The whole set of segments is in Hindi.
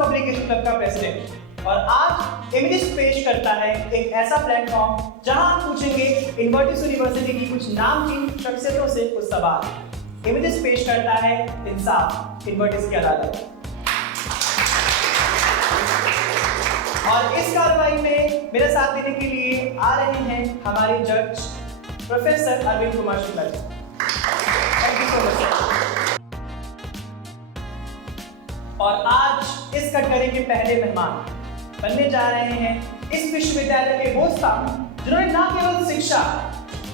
पब्लिकेशन क्लब का प्रेसिडेंट। और आज इमेजिस पेश करता है एक ऐसा प्लेटफॉर्म जहां हम पूछेंगे इन्वर्टिस यूनिवर्सिटी की कुछ नामचीन शख्सियतों से कुछ सवाल। इमेजिस पेश करता है इंसाफ, इन्वर्टिस की अदालत। और इस कार्रवाई में मेरे साथ देने के लिए आ रहे हैं हमारे जज professor Arvind Kumar Shukla ji. Thank you so much. और आज इस कटघरे के पहले मेहमान बनने जा रहे हैं इस विश्वविद्यालय के वो स्तंभ जिन्होंने न केवल शिक्षा,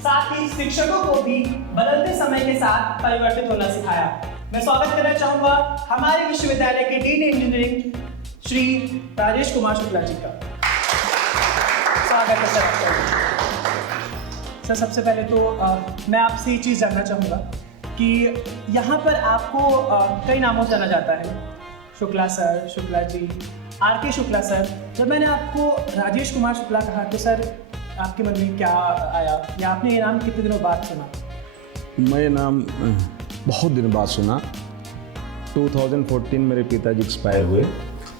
साथ ही शिक्षकों को भी बदलते समय के साथ परिवर्तित होना सिखाया। मैं स्वागत करना चाहूंगा हमारे विश्वविद्यालय के डीन इंजीनियरिंग श्री राजेश कुमार शुक्ला जी का। स्वागत है सर। सबसे पहले तो मैं आपसे ये चीज़ जानना चाहूँगा कि यहाँ पर आपको कई नामों से जाना जाता है, Shukla sir, Shukla ji, R K. Shukla sir. जब मैंने आपको राजेश कुमार शुक्ला कहा तो सर आपके मन में क्या आया, या आपने ये नाम कितने दिनों बाद सुना? मैं ये नाम बहुत दिन बाद सुना। 2014 मेरे पिताजी एक्सपायर हुए।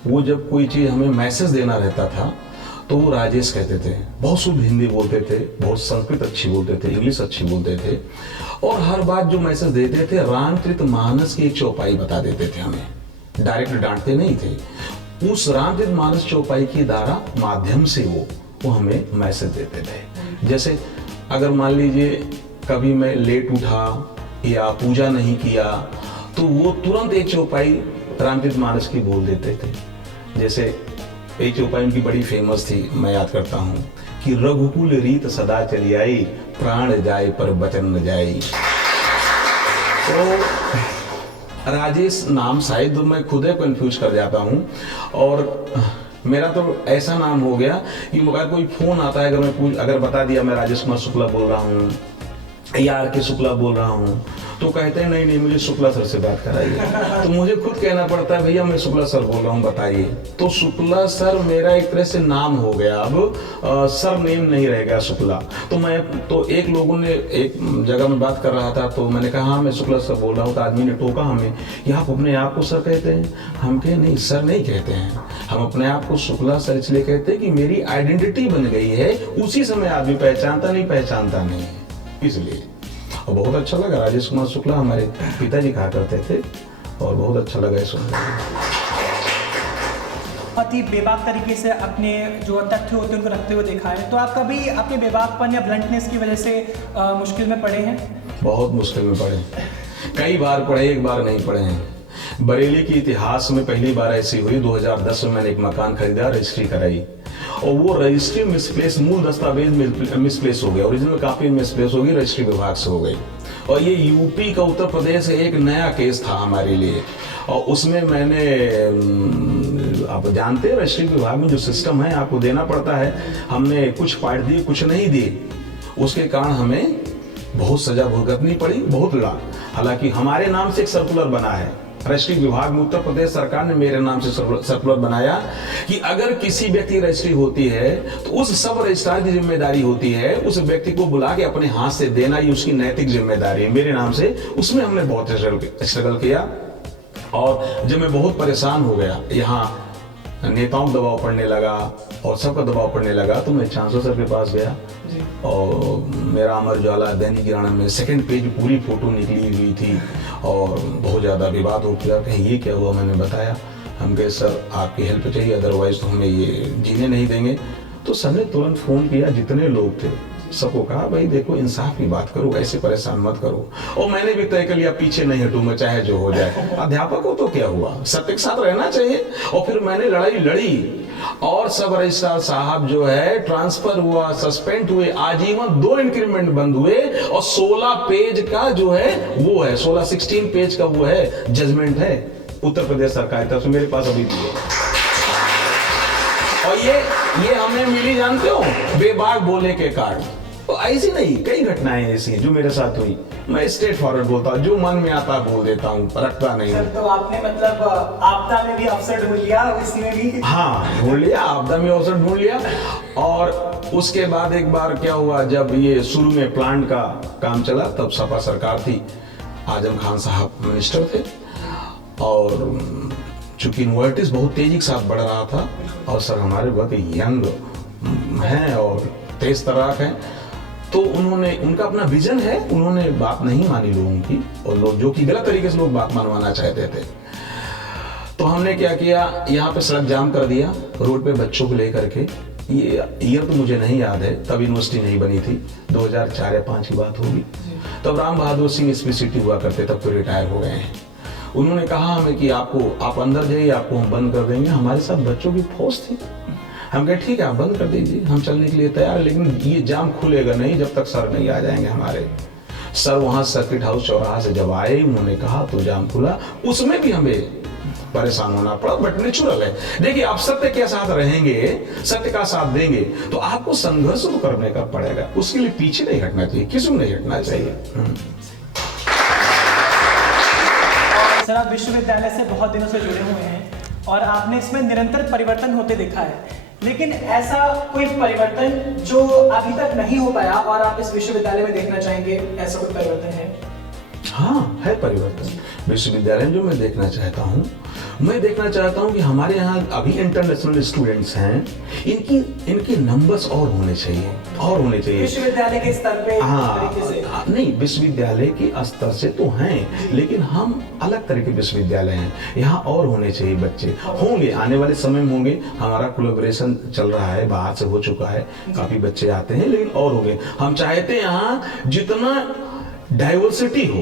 वो जब कोई चीज़ हमें मैसेज देना रहता था तो वो राजेश कहते थे। बहुत शुद्ध हिंदी बोलते थे, बहुत संस्कृत अच्छी बोलते थे, इंग्लिश अच्छी बोलते थे, और हर बात जो मैसेज देते थे रामचरित मानस की एक चौपाई बता देते थे हमें, डायरेक्ट डांटते नहीं थे। उस रामचरित मानस चौपाई की धारा माध्यम से वो हमें मैसेज देते थे। जैसे अगर मान लीजिए कभी मैं लेट उठा या पूजा नहीं किया तो वो तुरंत एक चौपाई रामचरित मानस की बोल देते थे। जैसे एक चौपाई उनकी बड़ी फेमस थी, मैं याद करता हूँ कि रघुकुल रीत सदा चली आई, प्राण जाए पर वचन न जाए। तो राजेश नाम शायद मैं खुद ही कंफ्यूज कर जाता हूँ, और मेरा तो ऐसा नाम हो गया कि अगर कोई फोन आता है, अगर बता दिया मैं राजेश कुमार शुक्ला बोल रहा हूँ या आर.के. शुक्ला बोल रहा हूँ, तो कहते हैं नहीं मुझे शुक्ला सर से बात कराइए। तो मुझे खुद कहना पड़ता है भैया मैं शुक्ला सर बोल रहा हूँ, बताइए। तो शुक्ला सर मेरा एक तरह से नाम हो गया, अब सर नेम नहीं रह गया शुक्ला। तो एक लोगों ने एक जगह में बात कर रहा था तो मैंने कहा हाँ मैं शुक्ला सर बोल रहा हूँ। तो आदमी ने टोका हमें कि आप अपने आप को सर कहते हैं? हम कहे नहीं सर नहीं कहते हैं, हम अपने आप को शुक्ला सर इसलिए कहते हैं कि मेरी आइडेंटिटी बन गई है। उसी समय आदमी पहचानता नहीं, इसलिए। और बहुत अच्छा लगा, राजेश कुमार शुक्ला हमारे पिताजी कहा करते थे, और बहुत अच्छा लगा सुनकर। बहुत ही बेबाक तरीके से अपने जो तथ्य होते हैं उनको रखते हुए देखा है। तो आप कभी अपने बेबाकपन या ब्लंटनेस की वजह से मुश्किल में पड़े हैं? बहुत मुश्किल में पड़े, कई बार पढ़े, एक बार नहीं पढ़े हैं। बरेली के इतिहास में पहली बार ऐसी हुई, 2010 में मैंने एक मकान खरीदा, रजिस्ट्री कराई, और वो रजिस्ट्री मिसप्लेस, मूल दस्तावेज मिसप्लेस हो गया, ओरिजिनल कॉपी मिसप्लेस हो गई, रजिस्ट्री विभाग से हो गई। और ये यूपी का उत्तर प्रदेश से एक नया केस था हमारे लिए, और उसमें मैंने, आप जानते हैं रजिस्ट्री विभाग में जो सिस्टम है आपको देना पड़ता है, हमने कुछ पार्ट दिए कुछ नहीं दिए, उसके कारण हमें बहुत सजा भुगतनी पड़ी, बहुत लड़ा। हालांकि हमारे नाम से एक सर्कुलर बना है रजिस्ट्री विभाग में, उत्तर प्रदेश सरकार ने मेरे नाम से सर्कुलर बनाया कि अगर किसी व्यक्ति रजिस्ट्री होती है तो उस सब रजिस्ट्रार की जिम्मेदारी होती है उस व्यक्ति को बुला के अपने हाथ से देना, ये उसकी नैतिक जिम्मेदारी है मेरे नाम से। उसमें हमने बहुत स्ट्रगल किया, और जब मैं बहुत परेशान हो गया, यहाँ नेताओं का दबाव पड़ने लगा और सबका दबाव पड़ने लगा, तो मैं चांसलर सर के पास गया, और मेरा अमर उजाला दैनिक जागरण में सेकंड पेज पूरी फोटो निकली हुई थी, और बहुत ज़्यादा विवाद हो गया। कहीं ये क्या हुआ, मैंने बताया, हम कहे सर आपकी हेल्प चाहिए, अदरवाइज तो हमें ये जीने नहीं देंगे। तो सर ने तुरंत फ़ोन किया, जितने लोग थे सबको कहा भाई देखो इंसाफ की बात करो, ऐसे परेशान मत करो। और मैंने भी तय कर लिया पीछे नहीं हटूंगा चाहे जो हो जाए। अध्यापक हो तो क्या हुआ, सत्य के साथ रहना चाहिए। और फिर मैंने लड़ाई लड़ी, और सब रजिस्ट्रार साहब जो है ट्रांसफर हुआ, सस्पेंड हुए, आजीवन 2 इंक्रीमेंट बंद हुए, और 16 पेज का जो है वो है 16 पेज का वो है जजमेंट है उत्तर प्रदेश सरकार की तरफ से, मेरे पास अभी भी है। और ये हमें मिली जानते हो बेबाक बोलने के कारण। तो ऐसी नहीं, कई घटनाएं ऐसी हैं जो मेरे साथ हुई। मैं स्ट्रेट फॉरवर्ड बोलता हूँ, जो मन में आता बोल देता हूँ, रखता नहीं। सर तो आपने मतलब आपदा में भी अवसर ढूंढ लिया, इसमें भी? हाँ ढूंढ लिया, आपदा में अवसर ढूंढ लिया। और उसके बाद एक बार क्या हुआ, जब ये शुरू में प्लांट का काम चला तब सपा सरकार थी, आजम खान साहब मिनिस्टर थे, और चूंकि इन्वर्टिस बहुत तेजी के साथ बढ़ रहा था और सर हमारे बहुत यंग हैं और तेज तर्राक हैं, तो उन्होंने, उनका अपना विजन है, उन्होंने बात नहीं मानी लोगों की, और लोग जो कि गलत तरीके से लोग बात मनवाना चाहते थे। तो हमने क्या किया, यहाँ पे सड़क जाम कर दिया रोड पे बच्चों को लेकर के। ये ईयर तो मुझे नहीं याद है, तब यूनिवर्सिटी नहीं बनी थी, 2004 या 5 की बात होगी। तब राम बहादुर सिंह एसपी हुआ करते, तब तो रिटायर हो गए हैं। उन्होंने कहा हमें कि आप अंदर जाइए, आपको हम बंद कर देंगे। हमारे साथ बच्चों की फौज थी। हम कहे ठीक है, आप बंद कर दीजिए, हम चलने के लिए तैयार है, लेकिन ये जाम खुलेगा नहीं जब तक सर नहीं आ जाएंगे हमारे। सर वहाँ सर्किट हाउस चौराहा से जब आए, उन्होंने कहा तो जाम खुला। उसमें भी हमें परेशान होना पड़ा, बट नेचुरल है। देखिए, आप सत्य के साथ रहेंगे, सत्य का साथ देंगे, तो आपको संघर्ष तो करने का पड़ेगा। उसके लिए पीछे नहीं हटना चाहिए, किसी को नहीं हटना चाहिए। सर, आप विश्वविद्यालय से बहुत दिनों से जुड़े हुए हैं और आपने इसमें निरंतर परिवर्तन होते देखा है, लेकिन ऐसा कोई परिवर्तन जो अभी तक नहीं हो पाया और आप इस विश्वविद्यालय में देखना चाहेंगे, ऐसा कोई परिवर्तन है? हाँ, है परिवर्तन। विश्वविद्यालय में जो मैं देखना चाहता हूँ कि हमारे यहाँ अभी इंटरनेशनल स्टूडेंट्स हैं, इनके नंबर्स और होने चाहिए विश्वविद्यालय के स्तर पे। हाँ, नहीं, विश्वविद्यालय के स्तर से तो हैं, लेकिन हम अलग तरह के विश्वविद्यालय हैं, यहाँ और होने चाहिए बच्चे। होंगे, आने वाले समय में होंगे। हमारा कोलैबोरेशन चल रहा है, बाहर से हो चुका है, काफी बच्चे आते हैं, लेकिन और होंगे। हम चाहते हैं यहाँ जितना डाइवर्सिटी हो,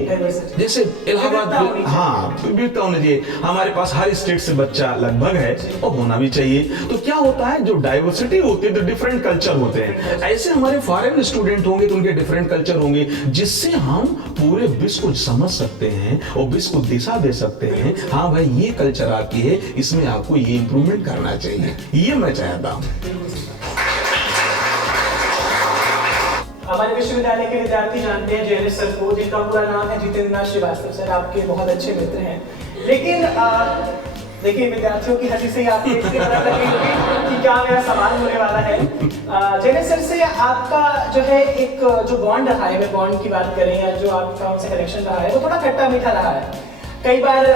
जैसे इलाहाबाद, हाँ, विविधता होनी चाहिए। हमारे पास हर स्टेट से बच्चा लगभग है और होना भी चाहिए। तो क्या होता है, जो डाइवर्सिटी होती है तो डिफरेंट कल्चर होते हैं। ऐसे हमारे फॉरेन स्टूडेंट होंगे तो उनके डिफरेंट कल्चर होंगे, जिससे हम पूरे विश्व को समझ सकते हैं और विश्व को दिशा दे सकते हैं। हाँ भाई, ये कल्चर आपकी है, इसमें आपको ये इंप्रूवमेंट करना चाहिए, ये मैं चाहता हूँ। हमारे विश्वविद्यालय के विद्यार्थी जानते हैं जेएनएस सर को, जिनका पूरा नाम है जितेंद्र श्रीवास्तव। सर आपके बहुत अच्छे मित्र हैं, लेकिन देखिए, विद्यार्थियों की हंसी से ही आपको इससे पता लगेगा कि क्या मेरा सवाल होने वाला है। जेएनएस सर से आपका जो है एक जो बॉन्ड रहा है, मैं बॉन्ड की बात करें या जो आपका उनसे कनेक्शन रहा है, वो थोड़ा खट्टा मीठा रहा है। कई बार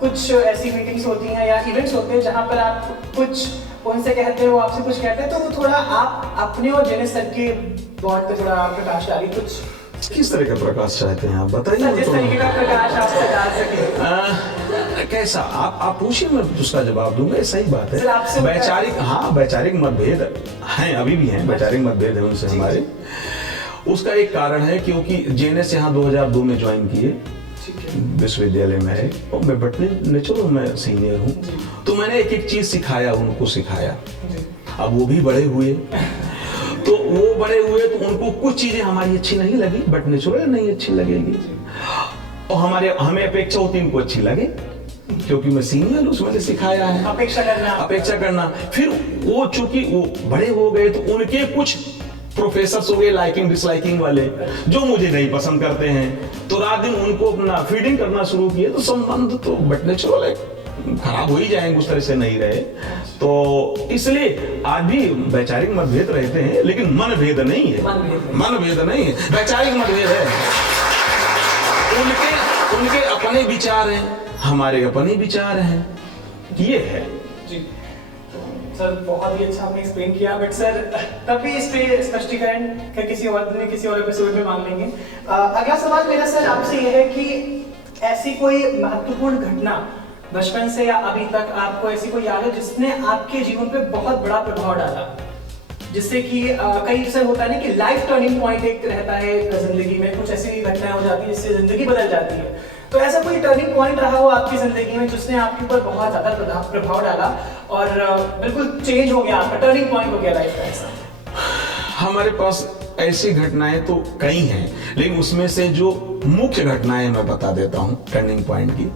कुछ ऐसी मीटिंग्स होती हैं या इवेंट्स होते हैं जहाँ पर आप कुछ उनसे कहते हैं, वो आपसे कुछ कहते हैं, तो वो थोड़ा आप अपने और जेएनएस सर के बॉन्ड पे थोड़ा प्रकाश डालिए। कुछ किस तरह का प्रकाश चाहते हैं आप बताइए? जिस तरीके का प्रकाश आप डाल सके। कैसा आप पूछिए, मैं उसका जवाब दूंगा। सही बात है, वैचारिक मतभेद हैं, अभी भी हैं, वैचारिक मतभेद है उनसे हमारे। उसका एक कारण है क्योंकि जेएनएस यहाँ 2002 में ज्वाइन किए विश्वविद्यालय में है, और मैं बटने नेचुरल मैं सीनियर हूँ, तो मैंने एक एक चीज उनको सिखाया। अब वो भी बड़े हुए, तो उनको कुछ चीजें हमारी अच्छी नहीं लगी, बट नेचुरल नहीं अच्छी लगेगी, और हमें अपेक्षा होती है इनको अच्छी लगे, क्योंकि मैं सीनियर हूँ, मैंने सिखाया है। अपेक्षा करना। फिर वो चूंकि वो बड़े हो गए, तो उनके कुछ प्रोफेसर हो गए लाइकिंग डिसलाइकिंग वाले, जो मुझे नहीं पसंद करते हैं, तो रात दिन उनको अपना फीडिंग करना शुरू किए, तो संबंध तो बट नेचुरल है, खराब हो ही जाएंगे, उस तरह से नहीं रहे। तो इसलिए आज भी वैचारिक मतभेद रहते हैं, लेकिन मनभेद नहीं है, वैचारिक मतभेद है। उनके अपने विचार हैं, हमारे अपने विचार हैं, ये है जी। सर बहुत ही अच्छा आपने एक्सप्लेन किया, बट सर कभी इस पे स्पष्टीकरण का किसी और एपिसोड में मांग लेंगे। अगला सवाल मेरा सर आपसे यह है कि ऐसी कोई महत्वपूर्ण घटना बचपन से या अभी तक आपको ऐसी कोई याद है जिसने आपके जीवन पे बहुत बड़ा प्रभाव डाला, जिससे कि कई से होता है ना कि लाइफ टर्निंग पॉइंट एक रहता है जिंदगी में, कुछ ऐसी घटनाएं हो जाती है जिससे जिंदगी बदल जाती है, तो ऐसा कोई टर्निंग पॉइंट रहा हो आपकी जिंदगी में जिसने आपके ऊपर बहुत ज्यादा प्रभाव डाला और बिल्कुल चेंज हो गया, आपका टर्निंग पॉइंट हो गया लाइफ का? ऐसा हमारे पास ऐसी घटनाएं तो कई हैं, लेकिन उसमें से जो मुख्य घटनाएं मैं बता देता हूँ टर्निंग पॉइंट की।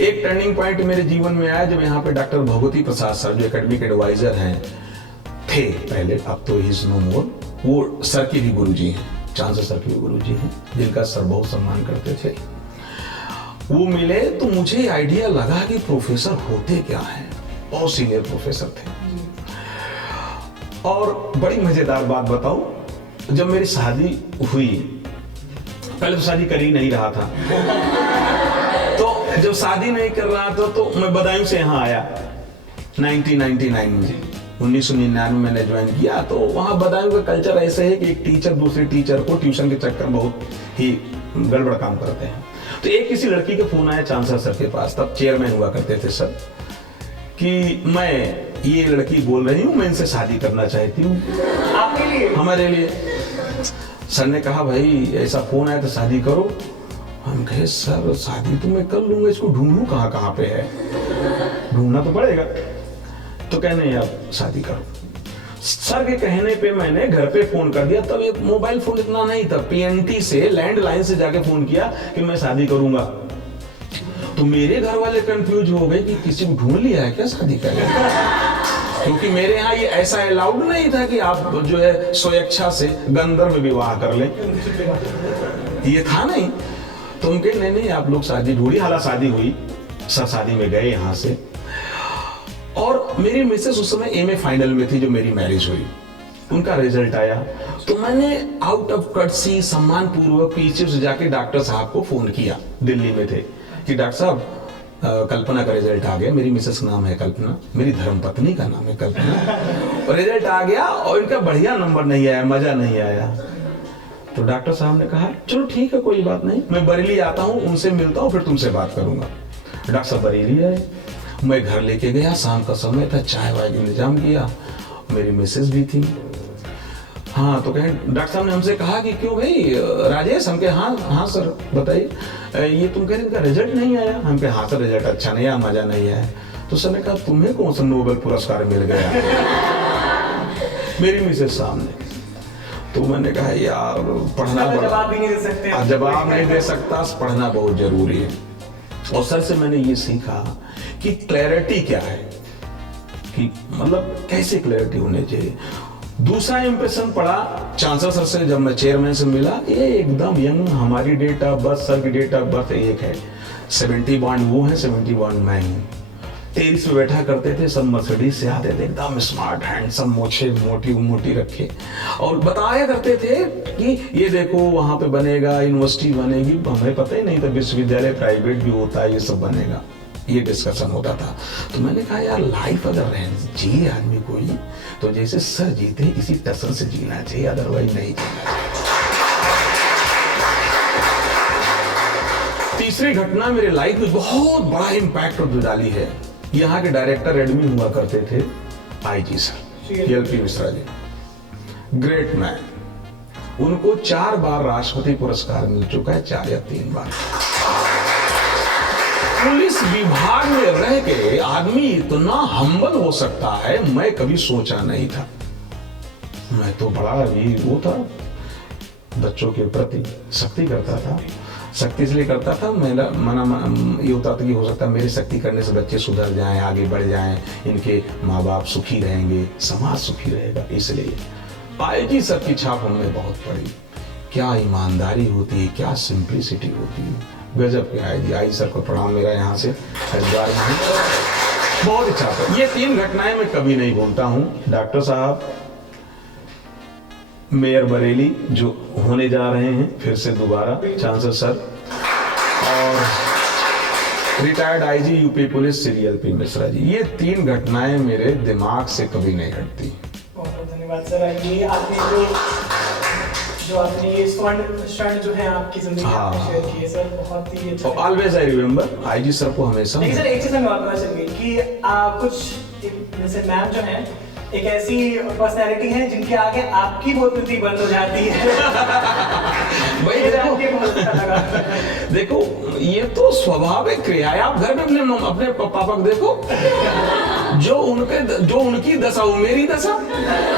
एक टर्निंग पॉइंट मेरे जीवन में आया जब यहाँ पे डॉक्टर भगवती प्रसाद सर, जो एकेडमिक एडवाइजर हैं, थे पहले, अब तो ही इज नो मोर, वो सर के भी गुरुजी हैं, चांसलर सर के भी गुरुजी हैं, जिनका सर बहुत सम्मान करते थे। वो मिले तो मुझे आइडिया लगा कि प्रोफेसर होते क्या हैं, बहुत सीनियर प्रोफेसर थे। और बड़ी मजेदार बात बताऊं, जब मेरी शादी हुई, पहले तो शादी कर ही नहीं रहा था, तो जब शादी नहीं कर रहा था तो मैं बदायूं से यहाँ आया 1999 में, 1999 में मैंने ज्वाइन किया। तो वहाँ बदायूं का कल्चर ऐसे है कि एक टीचर दूसरे टीचर को ट्यूशन के चक्कर बहुत ही गड़बड़ काम करते हैं। तो एक किसी लड़की का फोन आया चांसलर सर के पास, तब चेयरमैन हुआ करते थे सर, कि मैं ये लड़की बोल रही हूँ, मैं इनसे शादी करना चाहती हूँ। आपके लिए? हमारे लिए। सर ने कहा भाई ऐसा फोन आया तो शादी करो। हम कहे सर शादी तो मैं कर लूंगा, इसको ढूंढूं कहाँ कहाँ पे है, ढूंढना तो पड़ेगा। तो कहने नहीं आप शादी करो। सर के कहने पे मैंने घर पे फोन कर दिया। तब ये मोबाइल फोन इतना नहीं था, पीएनटी से लैंडलाइन से जाके फोन किया कि मैं शादी करूंगा। तो मेरे घर वाले कंफ्यूज हो गए कि किसी को ढूंढ लिया है क्या शादी करेगा, क्योंकि मेरे यहाँ ये ऐसा अलाउड नहीं था कि आप जो है स्वेच्छा से गंधर्व विवाह कर लें, ये था नहीं। तो उनके नहीं आप लोग शादी ढूंढी। हालांकि शादी हुई, सर शादी में गए यहाँ से। और मेरी मिसेस उस समय एमए फाइनल में थी जो मेरी मैरिज हुई। उनका रिजल्ट आया तो मैंने आउट ऑफ कर्टसी सम्मान पूर्वक पीछे से जाके डॉक्टर साहब को फोन किया, दिल्ली में थे, कि डॉक्टर साहब कल्पना का रिजल्ट आ गया। मेरी मिसेस का नाम है कल्पना, मेरी धर्मपत्नी का नाम है कल्पना, और रिजल्ट आ गया और इनका बढ़िया नंबर नहीं आया, मजा नहीं आया। तो डॉक्टर साहब ने कहा चलो ठीक है कोई बात नहीं, मैं बरेली आता हूँ, उनसे मिलता हूँ, फिर तुमसे बात करूंगा। डॉक्टर साहब बरेली आए, मैं घर लेके गया, शाम का समय था, चाय वाय का इंतजाम किया, मेरी मिसेस भी थी। हाँ तो कहें डॉक्टर साहब ने हमसे कहा कि क्यों भाई राजेश, हम कहे हाँ सर बताइए, ये तुम कह रहे इनका रिजल्ट नहीं आया। हम कहे हाँ सर रिजल्ट अच्छा नहीं आया, मजा नहीं आया। तो सर ने कहा तुम्हें कौन सा नोबेल पुरस्कार मिल गया मेरी मिसेस सामने। तो मैंने कहा यार पढ़ना, जवाब भी नहीं दे सकते, जवाब नहीं दे सकता, पढ़ना बहुत जरूरी है। और सर से मैंने ये सीखा कि क्लैरिटी क्या है, कि मतलब कैसे क्लैरिटी होनी चाहिए। दूसरा इंप्रेशन पड़ा चांसलर सर से, जब मैं चेयरमैन से मिला, ये एकदम यंग, हमारी डेट ऑफ बर्थ सर की डेट ऑफ बर्थ एक है, 70 बॉन्ड वो है, 70 बॉन्ड मैं हूँ। 23 में बैठा करते थे, सब मर्सिडीज से आते थे, एकदम स्मार्ट हैंडसम, मोछे मोटी मोटी रखे, और बताया करते थे कि ये देखो वहां पे बनेगा, यूनिवर्सिटी बनेगी। हमें पता ही नहीं था विश्वविद्यालय प्राइवेट भी होता है, ये सब बनेगा, ये डिस्कशन होता था। तो मैंने कहा यार लाइफ अगर जिए आदमी कोई, तो जैसे सर जीते इसी टसन से जीना चाहिए, अदरवाइज नहीं जीना चाहिए। तीसरी घटना मेरे लाइफ में बहुत बड़ा इम्पैक्ट डाली है। यहाँ के डायरेक्टर एडमी हुआ करते थे आईजी सर एलपी मिश्रा जी, ग्रेट मैन। उनको 4 बार राष्ट्रपति पुरस्कार मिल चुका है, 4 या 3 बार। पुलिस विभाग में रह के आदमी इतना हम्बल हो सकता है, मैं कभी सोचा नहीं था। मैं तो बड़ा ही वो था, बच्चों के प्रति सख्ती करता था। सख्ती इसलिए करता था, मेरा ये होता था कि हो सकता है मेरी सख्ती करने से बच्चे सुधर जाएं, आगे बढ़ जाएं, इनके माँ बाप सुखी रहेंगे, समाज सुखी रहेगा। इसलिए आईजी सर की छाप हमने बहुत पड़ी। क्या ईमानदारी होती है, क्या सिंप्लिसिटी होती है, गजब के आईजी सर को प्रणाम मेरा यहाँ से हरिद्वार में, बहुत अच्छा था। ये 3 घटनाएं मैं कभी नहीं भूलता हूँ। डॉक्टर साहब, मेयर बरेली जो होने जा रहे हैं फिर से दोबारा, चांसलर सर, और retired IG UP police Shri LP Mishra ji, ये 3 घटनाएं मेरे दिमाग से कभी नहीं हटती। बहुत बहुत धन्यवाद सर। ये आपने जो आपने ये स्वर्ण जो है आपकी जिंदगी में शेयर की है सर, बहुत ही अच्छा। Always I remember IG sir को हमेशा। लेकिन सर एक चीज हमें और पता चल गई कि कुछ जैसे मैम जो है एक ऐसी पर्सनैलिटी है जिनके आगे आपकी बोतल बंद हो जाती है। भाई देखो ये तो स्वाभाविक क्रिया है। आप घर में अपने पापा को देखो, जो उनकी दशा वो मेरी दशा,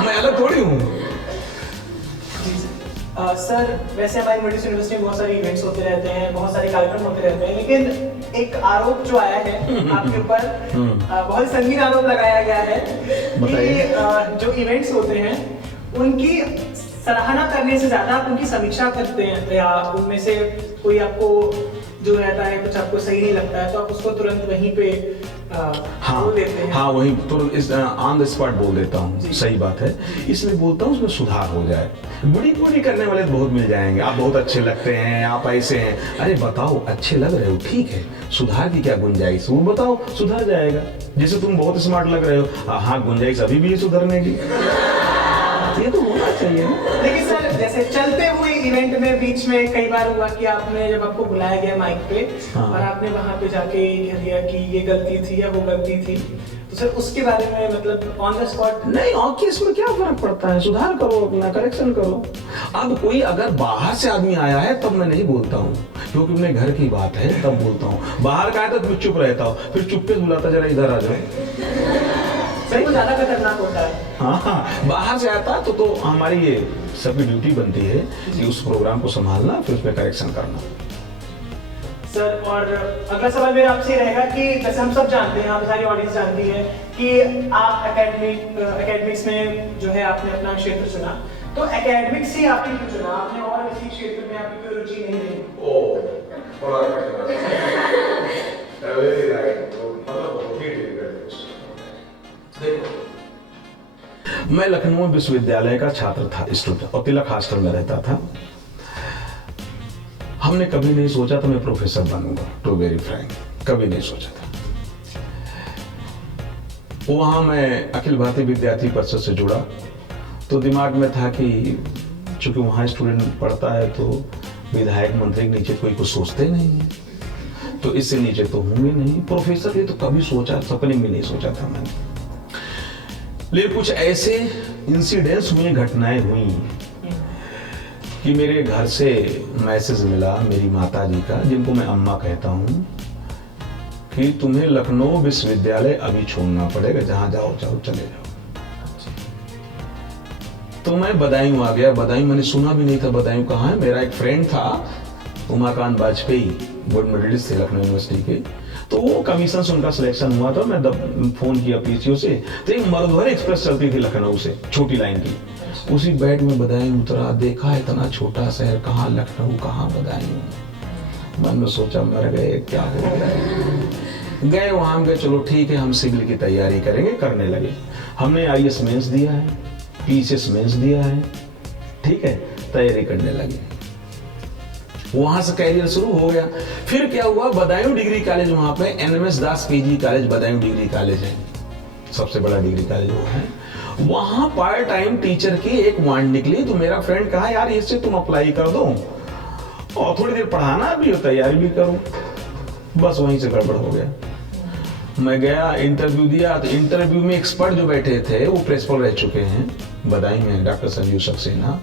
मैं अलग थोड़ी हूँ। सर वैसे हमारी मल्टी यूनिवर्सिटी में बहुत सारे इवेंट्स होते रहते हैं, बहुत सारे कार्यक्रम होते रहते हैं, लेकिन एक आरोप जो आया है आपके ऊपर, बहुत संगीन आरोप लगाया गया है कि जो इवेंट्स होते हैं उनकी सराहना करने से ज्यादा आप उनकी समीक्षा करते हैं, या उनमें से कोई आपको जो रहता है कुछ आपको सही नहीं लगता है तो आप उसको तुरंत वहीं पे बोल देते हैं। हाँ वही तो इस ऑन द स्पॉट बोल देता हूँ, सही बात है, इसलिए बोलता हूँ उसमें सुधार हो जाए। बुरी बुरी करने वाले तो बहुत मिल जाएंगे, आप बहुत अच्छे लगते हैं, आप ऐसे हैं, अरे बताओ अच्छे लग रहे हो ठीक है, सुधार की क्या गुंजाइश, वो बताओ सुधर जाएगा। जैसे तुम बहुत स्मार्ट लग रहे हो, हाँ गुंजाइश अभी भी है सुधरने की, ये तो होना चाहिए ना। लेकिन सर जैसे चलते हुए इवेंट में बीच में कई बार हुआ कि आपने जब आपको बुलाया गया माइक पे और आपने वहां पे जाके कह दिया कि ये गलती थी या वो गलती थी, तो सर उसके बारे में मतलब ऑन द स्पॉट नहीं, और केस में क्या फर्क पड़ता है, सुधार करो, अपना करेक्शन करो। अब कोई अगर बाहर से आदमी आया है तब मैं नहीं बोलता हूँ, क्योंकि अपने घर की बात है तब बोलता हूँ। बाहर का है तो चुप रहता हूँ, फिर चुपके से बुलाता जरा इधर आ जाओ, सही को ज्यादा खतरनाक होता है। हाँ बाहर से आता तो हमारी ये सबकी ड्यूटी बनती है कि उस प्रोग्राम को संभालना, फिर उस पर करेक्शन करना। सर और अगला सवाल मेरा आपसे रहेगा कि जैसे हम सब जानते हैं, आप सारी ऑडियंस जानती है कि आप एकेडमिक्स में जो है आपने अपना क्षेत्र चुना, तो एकेडमिक्स ही आपने क्यों चुना, आपने और किसी क्षेत्र में आपकी कोई रुचि नहीं रही? मैं लखनऊ विश्वविद्यालय का छात्र था, स्टूडेंट, और तिलक हॉस्टल में रहता था। हमने कभी नहीं सोचा था मैं प्रोफेसर बनूंगा, टू वेरी फ्रैंक, कभी नहीं सोचा था। वहां मैं अखिल भारतीय विद्यार्थी परिषद से जुड़ा, तो दिमाग में था कि चूंकि वहां स्टूडेंट पढ़ता है तो विधायक मंत्री के नीचे कोई कुछ सोचते नहीं है, तो इससे नीचे तो होंगे नहीं। प्रोफेसर ये तो कभी सोचा, सपने में नहीं सोचा था मैंने। लेकिन कुछ ऐसे इंसिडेंट्स हुए, घटनाएं हुई कि मेरे घर से मैसेज मिला मेरी माता जी का, जिनको मैं अम्मा कहता हूँ, कि तुम्हें लखनऊ विश्वविद्यालय अभी छोड़ना पड़ेगा, जहां जाओ जाओ चले जाओ। तो मैं बदायूं आ गया। बदायूं मैंने सुना भी नहीं था, बदायूं कहाँ है। मेरा एक फ्रेंड था उमाकांत वाजपेयी, गोल्ड मेडलिस्ट थे लखनऊ यूनिवर्सिटी के, तो वो कमीशन से उनका सिलेक्शन हुआ था। मैं फोन किया पीसीओ से, तो एक मरुधर एक्सप्रेस चलती थी लखनऊ से, छोटी लाइन की, उसी बैग में बदायूं उतरा, देखा इतना छोटा शहर, कहाँ लखनऊ कहाँ बदायूं। मन में सोचा मर गए, क्या हो गया। गए वहां गए, चलो ठीक है हम सिविल की तैयारी करेंगे, करने लगे। हमने आईएएस मेंस दिया है, पीसीएस मेंस दिया है, ठीक है, तैयारी करने लगे। वहां से कैरियर शुरू हो गया। फिर क्या हुआ, बदायूं डिग्री कॉलेज, वहां पे NMS Das PG college Badaun degree college है, सबसे बड़ा डिग्री कॉलेज वो है। वहां पार्ट टाइम टीचर की एक वांड निकली, तो मेरा फ्रेंड कहा यार इससे तुम अप्लाई कर दो और थोड़ी देर पढ़ाना भी हो, तैयारी भी करो। बस वहीं से गड़बड़ हो गया। मैं गया, इंटरव्यू दिया, तो इंटरव्यू में एक्सपर्ट जो बैठे थे वो प्रिंसिपल रह चुके हैं बदायूं में, डॉक्टर संजीव सक्सेना,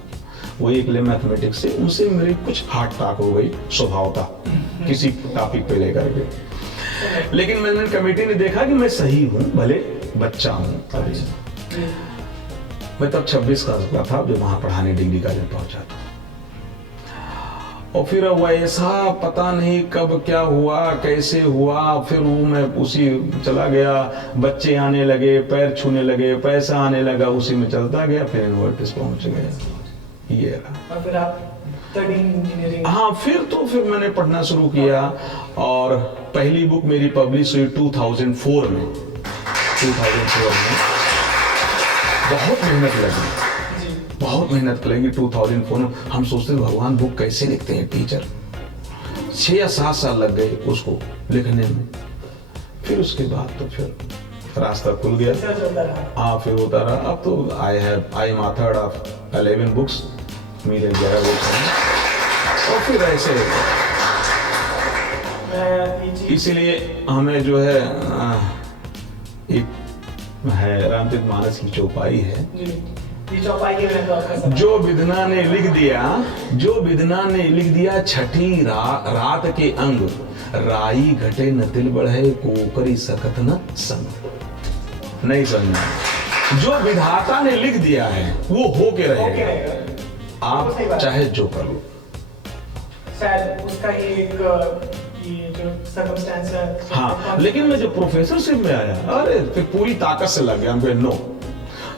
वो एक ले मैथमेटिक्स से, उनसे मेरी कुछ हार्ट टाक हो गई स्वभावता किसी टॉपिक पे लेकर के। लेकिन मैनेजमेंट कमेटी ने देखा कि मैं सही हूँ, भले बच्चा हूँ अभी। मैं तब 26 का था जब वहां पढ़ाने डिग्री कॉलेज पहुंचा था। और फिर वैसा पता नहीं कब क्या हुआ, कैसे हुआ, फिर वो मैं उसी चला गया, बच्चे आने लगे, पैर छूने लगे, पैसा आने लगा, उसी में चलता गया, फिर यूनिवर्सिटी पहुंच गया। ये रहा। और फिर आप इंजीनियरिंग? हाँ, फिर मैंने पढ़ना शुरू किया, और पहली बुक मेरी पब्लिश हुई 2004 में। 2004 में बहुत मेहनत लगी, बहुत मेहनत लगी 2004 में। हम सोचते थे भगवान बुक कैसे लिखते हैं टीचर, 6 या 7 साल लग गए उसको लिखने में। फिर उसके बाद तो फिर रास्ता खुल गया। हाँ, फिर होता रहा। अब तो I am author of 11 books, मेरे 11 बुक्स हैं। और फिर ऐसे इसीलिए हमें जो है एक है रामचरितमानस की चौपाई है, जो विधना ने लिख दिया, जो विधना ने लिख दिया, छठी रात के अंग, राई घटे न तिल बढ़े, कोकरी सकत न संग। नहीं समझना, जो विधाता ने लिख दिया है वो हो के रहेगा, आप चाहे जो कर लो। शायद उसका ही एक ये जो सर्कमस्टेंस है। हाँ, लेकिन मैं जब प्रोफेसरशिप में आया, अरे फिर पूरी ताकत से लग गया। हम नो,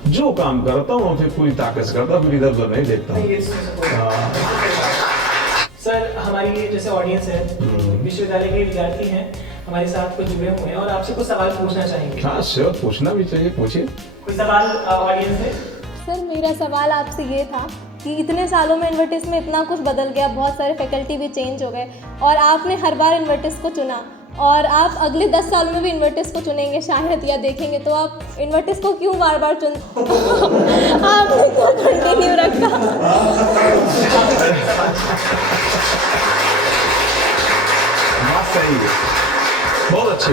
जो काम करता हूँ फिर पूरी ताकत से करता हूँ, फिर इधर उधर नहीं देखता हूँ। सर हमारी जैसे ऑडियंस है, विश्वविद्यालय के विद्यार्थी हैं, हमारे साथ कुछ जुड़े हुए हैं और आपसे कुछ सवाल पूछना चाहेंगे। हाँ श्योर, पूछना भी चाहिए, पूछिए। कोई सवाल ऑडियंस से? सर मेरा सवाल आपसे ये था कि इतने सालों में इन्वर्टिस में इतना कुछ बदल गया, बहुत सारे फैकल्टी भी चेंज हो गए और आपने हर बार इन्वर्टिस को चुना और आप अगले 10 सालों में भी इन्वर्टिस को चुनेंगे शायद या देखेंगे, तो आप इन्वर्टिस को क्यों बार बार चुन आपने क्यों कंटिन्यू रखा? बात सही है, बहुत अच्छी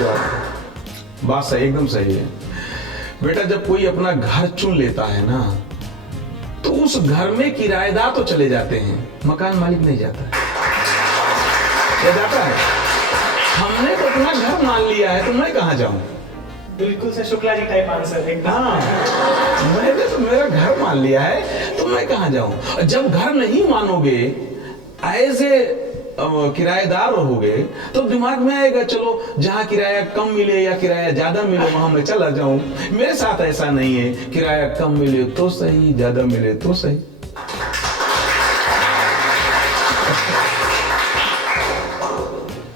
बात सही, एकदम सही है बेटा। जब कोई अपना घर चुन लेता है ना, तो उस घर में किराएदार तो चले जाते हैं, मकान मालिक नहीं जाता है। क्या जाता है? हमने तो अपना घर मान लिया है, तो मैं कहाँ जाऊं? बिल्कुल से शुक्ला जी टाइप आंसर है। हाँ, मैंने तो मेरा घर मान लिया है, तो मैं कहाँ जाऊं? जब घर नहीं मानोगे, ऐसे किराएदार रहोगे, तो दिमाग में आएगा चलो जहाँ किराया कम मिले या किराया ज्यादा मिले वहां मैं चला जाऊं। मेरे साथ ऐसा नहीं है, किराया कम मिले तो सही, ज्यादा मिले तो सही।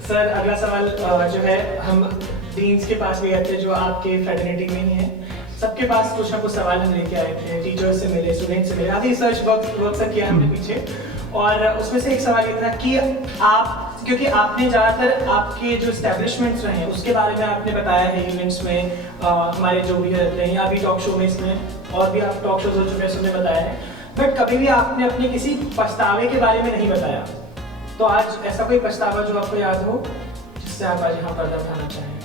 सर अगला सवाल जो है, हम डीन्स के पास भी गए थे जो आपके फ्रेटर्निटी में ही है। सबके पास कुछ ना कुछ सवाल हम लेके आए थे, टीचर्स से मिले, स्टूडेंट से मिले, आधी रिसर्च वर्क किया हमने पीछे। और उसमें से एक सवाल ये था कि आप, क्योंकि आपने ज़्यादातर आपके जो एस्टेब्लिशमेंट्स रहे हैं उसके बारे में आपने बताया है इवेंट्स में, हमारे जो भी रहते हैं या अभी टॉक शो में, इसमें और भी आप टॉक शोज हो चुके हैं उसमें बताया है, बट कभी भी आपने अपने किसी पछतावे के बारे में नहीं बताया। तो आज ऐसा कोई पछतावा जो आपको याद हो जिससे आप आज यहाँ पर्दा उठाना चाहें?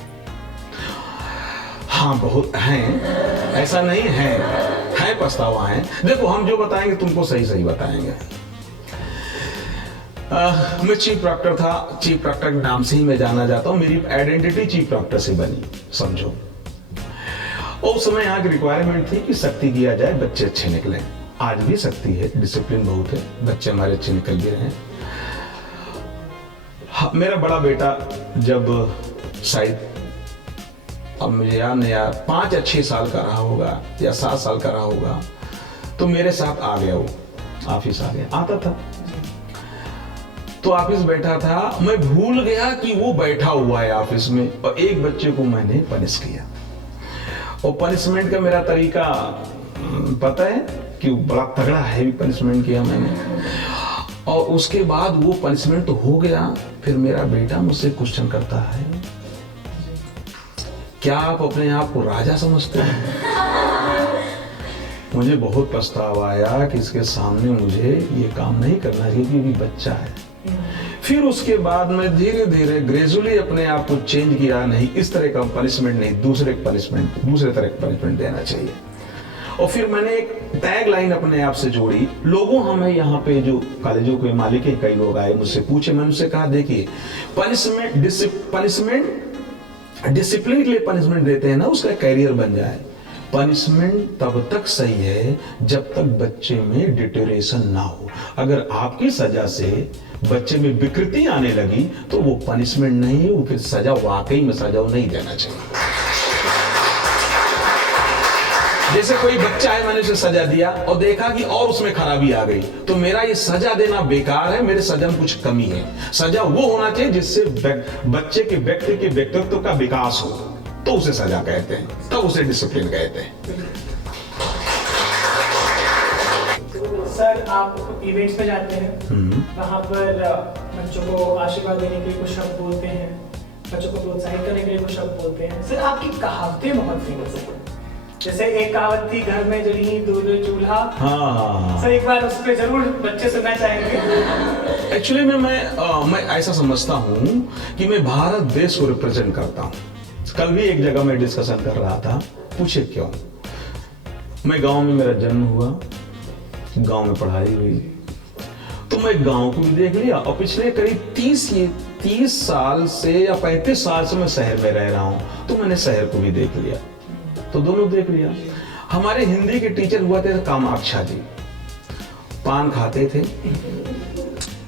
हाँ बहुत हैं, ऐसा नहीं है पछतावा है। देखो हम जो बताएंगे तुमको सही सही बताएंगे। मैं चीफ प्रॉक्टर था, चीफ प्रॉक्टर के नाम से ही मैं जाना जाता हूँ, मेरी आइडेंटिटी चीफ प्रॉक्टर से बनी, समझो। और उस समय यहाँ की रिक्वायरमेंट थी कि सख्ती किया जाए, बच्चे अच्छे निकले। आज भी सख्ती है, डिसिप्लिन बहुत है, बच्चे हमारे अच्छे निकल गए हैं। मेरा बड़ा बेटा जब शायद, अब मुझे याद नहीं यार, 5 या 6 साल का रहा होगा या 7 साल का रहा होगा, तो मेरे साथ आ गया, वो ऑफिस आ गया, आता था तो ऑफिस बैठा था, मैं भूल गया कि वो बैठा हुआ है ऑफिस में, और एक बच्चे को मैंने पनिश किया। और पनिशमेंट का मेरा तरीका पता है कि बड़ा तगड़ा हैवी पनिशमेंट किया मैंने। और उसके बाद वो पनिशमेंट तो हो गया, फिर मेरा बेटा मुझसे क्वेश्चन करता है, क्या आप अपने आप को राजा समझते हैं? मुझे बहुत पछतावा आया कि इसके सामने मुझे ये काम नहीं करना चाहिए क्योंकि बच्चा है। फिर उसके बाद मैं धीरे धीरे ग्रेजुअली अपने आप को चेंज किया, नहीं इस तरह का पनिशमेंट नहीं, दूसरे तरह का पनिशमेंट देना चाहिए। और फिर मैंने एक टैग लाइन अपने आप से जोड़ी। लोगों, हमें यहाँ पे जो कॉलेजों के मालिक हैं, कई लोग आए मुझसे पूछे, मैंने उनसे कहा देखिए पनिशमेंट डिसिप्लिन के लिए पनिशमेंट देते हैं ना, उसका कैरियर बन जाए। पनिशमेंट तब तक सही है जब तक बच्चे में डिटेरेशन ना हो। अगर आपकी सजा से बच्चे में विकृति आने लगी तो वो पनिशमेंट नहीं है, वो फिर सजा, वाकई में सजा नहीं देना चाहिए। जैसे कोई बच्चा है, मैंने उसे सजा दिया और देखा कि और उसमें खराबी आ गई, तो मेरा ये सजा देना बेकार है, मेरे सजा में कुछ कमी है। सजा वो होना चाहिए जिससे बच्चे के व्यक्ति के व्यक्तित्व का विकास हो, तो उसे सजा कहते हैं, तब उसे डिसिप्लिन कहते हैं। सर आप इवेंट्स में जाते हैं, वहाँ पर बच्चों को आशीर्वाद देने के लिए कुछ शब्द बोलते हैं, बच्चों को प्रोत्साहित करने के लिए कुछ शब्द बोलते हैं। सर आपकी कहावतें बहुत फेमस है, जैसे एक कहावत थी, घर में जली दूध चूल्हा। हाँ। सर एक बार उस पर जरूर बच्चे सुनना चाहेंगे। एक्चुअली में मैं ऐसा समझता हूँ कि मैं भारत देश को रिप्रेजेंट करता हूँ। कल भी एक जगह मैं डिस्कशन कर रहा था, पूछे क्यों। मैं गांव में मेरा जन्म हुआ, गांव में पढ़ाई हुई, तो मैं गांव को भी देख लिया और पिछले करीब 30 साल से या 35 साल से मैं शहर में रह रहा हूं, तो मैंने शहर को भी देख लिया, तो दोनों देख लिया। हमारे हिंदी के टीचर हुआ थे कामाक्षा जी, पान खाते थे,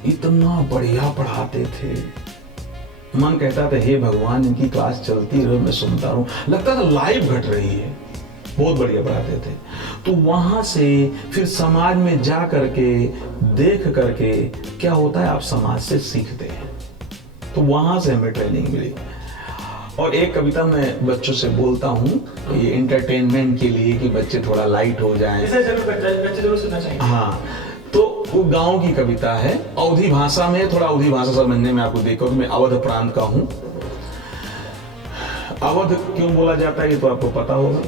इतना बढ़िया पढ़ाते थे, मन कहता था हे भगवान इनकी क्लास चलती रहे, मैं सुनता रहूं, लगता था लाइव घट रही है, बहुत बढ़िया पढ़ाते थे। तो वहां से फिर समाज में जा करके देख करके क्या होता है, आप समाज से सीखते हैं, तो वहां से हमें ट्रेनिंग मिली। और एक कविता मैं बच्चों से बोलता हूँ ये एंटरटेनमेंट के लिए कि बच्चे थोड़ा लाइट हो जाएं। इसे बच्चे जरूर सुनना चाहिए। हाँ, तो वो गांव की कविता है, अवधी भाषा में। थोड़ा अवधी भाषा समझने में आपको देखो, मैं अवध प्रांत का हूँ। अवध क्यों बोला जाता है ये तो आपको पता होगा।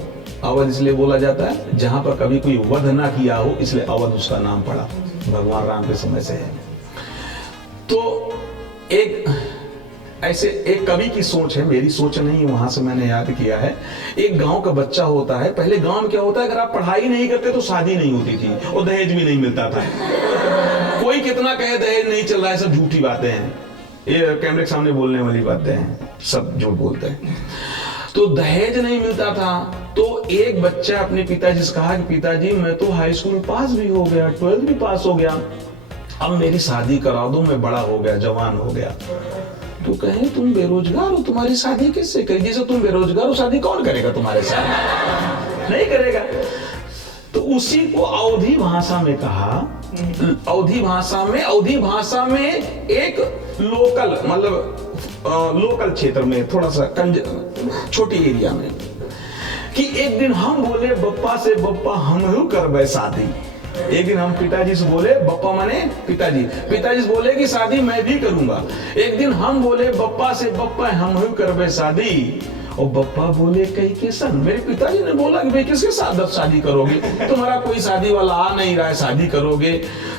अवध इसलिए बोला जाता है जहां पर कभी कोई वध ना किया हो, इसलिए अवध उसका नाम पड़ा, भगवान राम के समय से है। तो एक ऐसे एक कवि की सोच है, मेरी सोच नहीं, वहां से मैंने याद किया है। एक गांव का बच्चा होता है, पहले गांव में क्या होता है, अगर आप पढ़ाई नहीं करते तो शादी नहीं होती थी और दहेज भी नहीं मिलता था। कोई कितना कहे दहेज नहीं चल रहा है, सब झूठी बातें हैं, ये कैमरे के सामने बोलने वाली बातें हैं, सब झूठ बोलते हैं। तो दहेज नहीं मिलता था, तो एक बच्चा अपने पिताजी से कहा कि पिताजी मैं तो हाई स्कूल पास भी हो गया, 12th भी पास हो गया, अब मेरी शादी करा दो, मैं बड़ा हो गया, जवान हो गया। तो कहे तुम बेरोजगार हो, तुम्हारी शादी किससे करेगी? जैसे तुम बेरोजगार हो, शादी कौन करेगा तुम्हारे साथ? नहीं करेगा। तो उसी को अवधी भाषा में कहा। अवधी भाषा में एक लोकल, मतलब लोकल क्षेत्र में, थोड़ा सा छोटी एरिया में, कि एक दिन हम बोले बप्पा से, बप्पा हम करबे शादी। एक दिन हम पिताजी से बोले, बप्पा माने पिताजी, पिताजी से बोले कि शादी मैं भी करूंगा। एक दिन हम बोले बप्पा से, बप्पा हम करबे शादी, और बप्पा बोले कई के संग। मेरे पिताजी ने बोला कि भाई किसके साथ शादी करोगे, तुम्हारा कोई शादी वाला आ नहीं रहा है, शादी करोगे।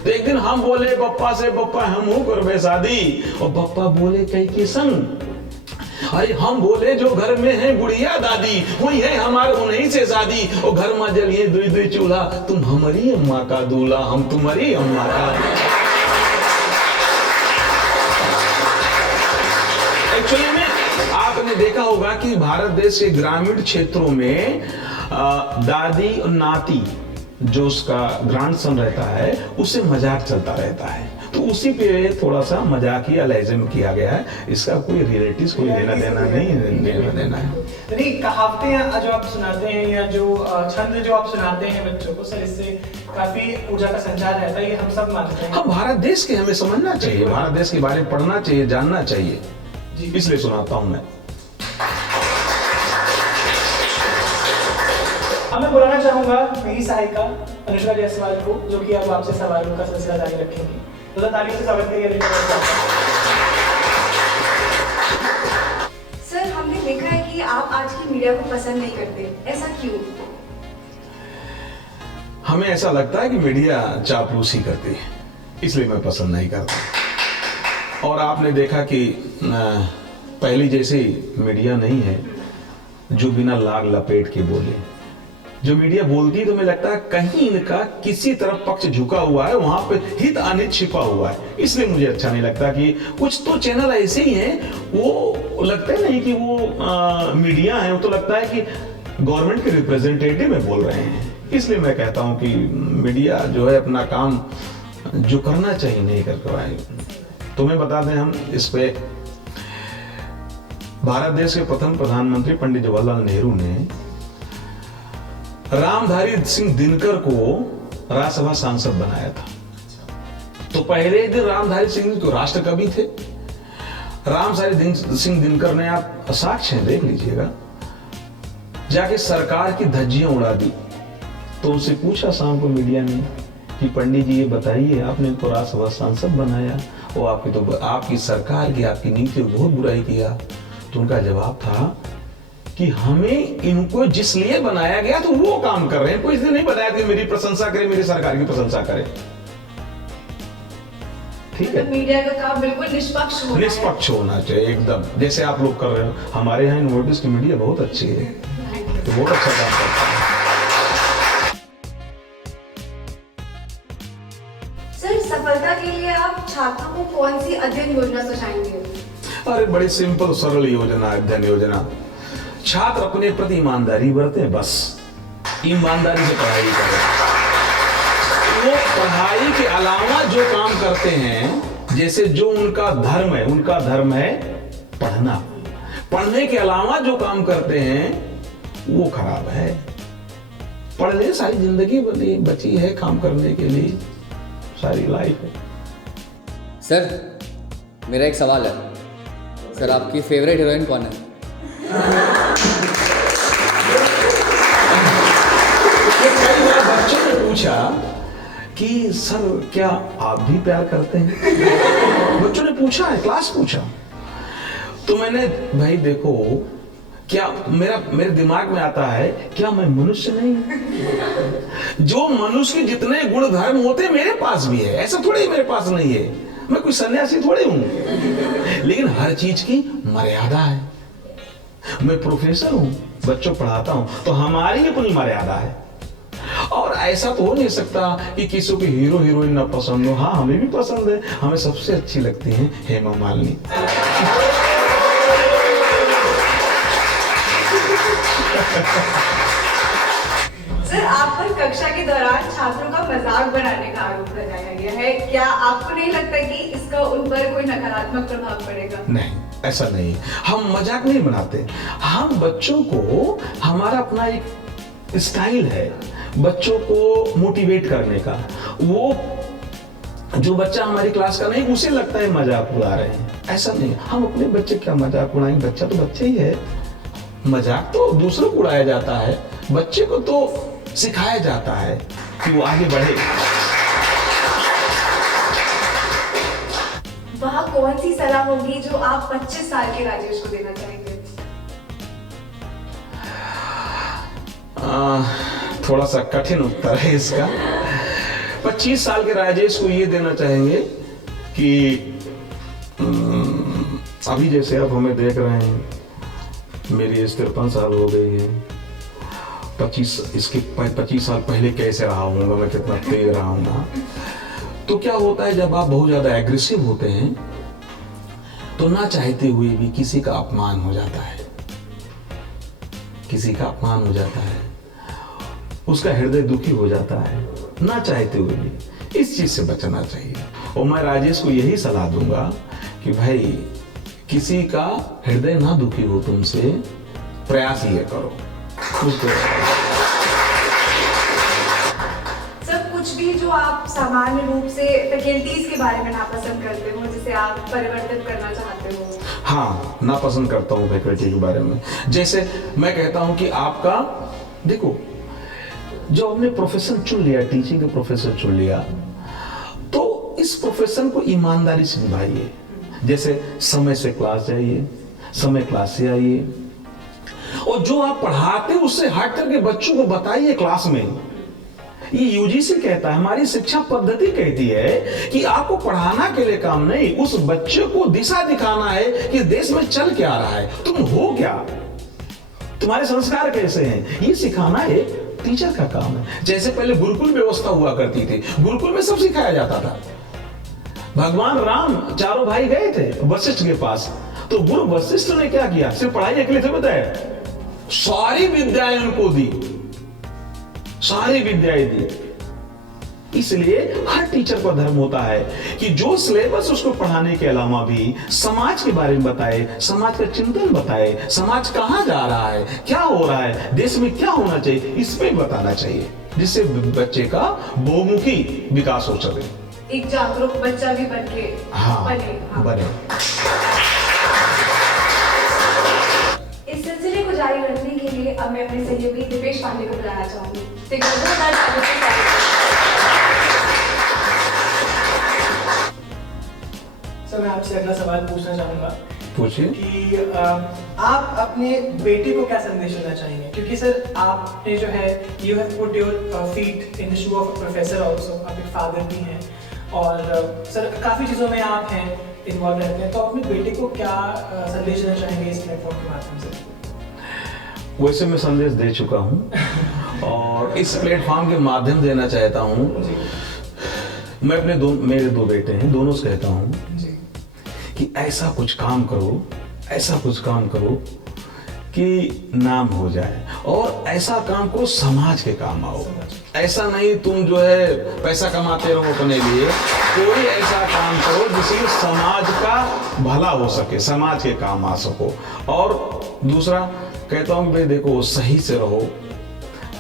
तो एक दिन हम बोले बप्पा से, बप्पा हम करबे शादी, और बप्पा बोले कई के संग। अरे हम बोले जो घर में है बुढ़िया दादी, वही है हमारे उन्हीं से शादी, और घर में जलिए दुई दुई चूल्हा, तुम हमारी अम्मा का दूल्हा, हम तुम्हारी अम्मा का। एक्चुअली में आपने देखा होगा कि भारत देश के ग्रामीण क्षेत्रों में दादी और नाती जो उसका ग्रैंडसन रहता है, उससे मजाक चलता रहता है। तो उसी पे थोड़ा सा मजाकिया लहजे में किया गया है। इसका कोई रिलेटिव कोई लेना देना नहीं है। नहीं, कहावतें जो आप सुनाते हैं या जो छंद जो आप सुनाते हैं बच्चों को, सर इससे काफी ऊर्जा का संचार रहता है, ये हम सब मानते हैं। हम भारत देश के हमें समझना चाहिए, भारत देश के बारे में पढ़ना चाहिए, जानना चाहिए, इसलिए सुनाता हूँ मैं। अब मैं बुलाना चाहूंगा मेरी सहायिका अनुष्का जायसवाल को, जो कि अब आपसे सवालों का सिलसिला जारी रखेंगी। तो तालियों से स्वागत करिए। सर, हमने देखा है कि आप आज की मीडिया को पसंद नहीं करते, ऐसा क्यों? हमें ऐसा लगता है कि मीडिया चापलूसी करती है, इसलिए मैं पसंद नहीं करता। और आपने देखा कि पहली जैसी मीडिया नहीं है जो बिना लाग लपेट के बोले। जो मीडिया बोलती है तो मुझे लगता है कहीं इनका किसी तरफ पक्ष झुका हुआ है, वहां पे हित अनित छिपा हुआ है, इसलिए मुझे अच्छा नहीं लगता। कि कुछ तो चैनल ऐसे ही हैं, वो लगता है नहीं कि वो मीडिया है, वो तो लगता है कि गवर्नमेंट के रिप्रेजेंटेटिव में बोल रहे हैं। इसलिए मैं कहता हूं कि मीडिया जो है अपना काम जो करना चाहिए नहीं कर पाए। तुम्हें बता दें हम इस पे, भारत देश के प्रथम प्रधानमंत्री पंडित जवाहरलाल नेहरू ने रामधारी सिंह दिनकर को राज्यसभा सांसद बनाया था। तो पहले दिन रामधारी सिंह तो राष्ट्र कवि थे। रामधारी सिंह दिनकर ने, आप साक्ष्य हैं देख लीजिएगा, जाके सरकार की धज्जियां उड़ा दी। तो उनसे पूछा शाम को मीडिया ने कि पंडित जी ये बताइए, आपने इनको राज्यसभा सांसद बनाया और आपकी सरकार की, आपकी नीति बहुत बुराई किया। तो उनका जवाब था कि हमें इनको जिस लिए बनाया गया तो वो काम कर रहे हैं, कोई इसलिए नहीं बनाया कि मेरी प्रशंसा करें, मेरी सरकार की प्रशंसा करें। ठीक है, मीडिया का काम बिल्कुल निष्पक्ष होना चाहिए एकदम, जैसे आप लोग कर रहे हो। हमारे यहाँ यूनिवर्सिटीज की मीडिया बहुत अच्छी है, तो बहुत अच्छा काम करता है। सर, सफलता के लिए आप छात्रों को कौन सी अध्ययन योजना सुझाएंगे? अरे बड़ी सिंपल सरल योजना, अध्ययन योजना। छात्र अपने प्रति ईमानदारी बरते, बस ईमानदारी से पढ़ाई करें। वो पढ़ाई के अलावा जो काम करते हैं, जैसे जो उनका धर्म है पढ़ना, पढ़ने के अलावा जो काम करते हैं वो खराब है। पढ़ ले, सारी जिंदगी बची है काम करने के लिए, सारी लाइफ है। सर, मेरा एक सवाल है। सर, आपकी फेवरेट हीरोइन कौन है? कई बार बच्चों ने पूछा कि सर क्या आप भी प्यार करते हैं? बच्चों ने पूछा है, क्लास पूछा। तो मैंने, भाई देखो, क्या मेरे दिमाग में आता है, क्या मैं मनुष्य नहीं? जो मनुष्य के जितने गुण धर्म होते मेरे पास भी है, ऐसा थोड़ी मेरे पास नहीं है। मैं कोई सन्यासी थोड़ी हूं, लेकिन हर चीज की मर्यादा है। मैं प्रोफेसर हूं, बच्चों पढ़ाता हूं, तो हमारी अपनी मर्यादा है। और ऐसा तो हो नहीं सकता कि किसी को हीरो हीरोइन ना पसंद हो। हाँ, हमें भी पसंद है, हमें सबसे अच्छी लगती हैं हेमा मालिनी। सर, आप पर कक्षा के दौरान छात्रों का मजाक बनाने का आरोप लगाया गया है। क्या आपको नहीं लगता कि इसका उन पर कोई नकारात्मक प्रभाव पड़ेगा? नहीं, ऐसा नहीं। हम मजाक नहीं बनाते। हम बच्चों को, हमारा अपना एक स्टाइल है बच्चों को मोटिवेट करने का। वो जो बच्चा हमारी क्लास का नहीं, उसे लगता है मजाक उड़ा रहे हैं, ऐसा नहीं। हम अपने बच्चे क्या मजाक उड़ाएंगे? बच्चा तो बच्चे ही है। मजाक तो दूसरों को उड़ाया जाता है, बच्चे को तो सिखाया जाता है कि वो आगे बढ़े। वह कौन सी सलाह होगी जो आप 25 साल के राजेश को देना चाहेंगे? थोड़ा सा कठिन उत्तर है इसका। 25 साल के राजेश को ये देना चाहेंगे कि अभी जैसे आप हमें देख रहे हैं, मेरी एज 53 साल हो गई है। 25 साल पहले कैसे रहा हूँगा मैं, कितना तेज रहा हूँगा। तो क्या होता है, जब आप बहुत ज्यादा एग्रेसिव होते हैं तो ना चाहते हुए भी किसी का अपमान हो जाता है, किसी का अपमान हो जाता है, उसका हृदय दुखी हो जाता है, ना चाहते हुए भी। इस चीज से बचना चाहिए। और मैं राजेश को यही सलाह दूंगा कि भाई, किसी का हृदय ना दुखी हो तुमसे, प्रयास ये करो। सब कुछ भी जो आप सामान्य रूप से फैकल्टीज के बारे में नापसंद करते हो, जिसे आप परिवर्तित करना चाहते हो? हाँ, नापसंद करता हूँ फैकल्टी के बारे में। जैसे मैं कहता हूँ कि आपका, देखो, जो आपने प्रोफेशन चुन लिया, टीचिंग का प्रोफेशन चुन लिया, तो इस प्रोफेशन को ईमानदारी से निभाइए। जैसे समय से क्लास जाइए, समय क्लास से आइए, और जो आप पढ़ाते उससे हट करके बच्चों को बताइए क्लास में। ये यूजीसी कहता है, हमारी शिक्षा पद्धति कहती है कि आपको पढ़ाना के लिए काम नहीं, उस बच्चे को दिशा दिखाना है कि देश में चल क्या रहा है, तुम हो क्या, तुम्हारे संस्कार कैसे हैं, ये सिखाना एक टीचर का काम है। जैसे पहले गुरुकुल व्यवस्था हुआ करती थी, गुरुकुल में सब सिखाया जाता था। भगवान राम चारों भाई गए थे वशिष्ठ के पास, तो गुरु वशिष्ठ ने क्या किया? सिर्फ पढ़ाई के लिए थे बताया, सारी विद्याएं उनको दी, सारी विद्याएं दी। इसलिए हर टीचर का धर्म होता है कि जो सिलेबस उसको पढ़ाने के अलावा भी समाज के बारे में बताए, समाज का चिंतन बताए, समाज कहां जा रहा है, क्या हो रहा है, देश में क्या होना चाहिए, इस पे बताना चाहिए, जिससे बच्चे का बहुमुखी विकास हो सके, एक जागरूक बच्चा भी बने। बने। इस सिलसिले को जारी रखने के लिए अब मैं अपने सहयोगी दिपेश पांडे को बुलाना चाहूंगी। सर, मैं आपसे अगला सवाल पूछना चाहूंगा। पूछिए। कि आप अपने बेटे को क्या संदेश देना चाहेंगे? क्योंकि सर, आपने जो है, you have put your feet in the shoe of a professor also, आप एक फादर भी हैं, और सर काफ़ी चीज़ों में आप हैं, इन्वॉल्व रहते हैं, तो अपने बेटे को क्या संदेश देना चाहेंगे इस प्लेटफॉर्म के माध्यम से? वैसे मैं संदेश दे चुका हूँ और इस प्लेटफॉर्म के माध्यम देना चाहता हूँ। मैं अपने मेरे दो बेटे हैं, दोनों से कहता हूँ कि ऐसा कुछ काम करो, ऐसा कुछ काम करो कि नाम हो जाए, और ऐसा काम करो समाज के काम आओ। ऐसा नहीं तुम जो है पैसा कमाते रहो अपने लिए, कोई ऐसा काम करो जिससे समाज का भला हो सके, समाज के काम आ सको। और दूसरा कहता हूँ भाई देखो, सही से रहो।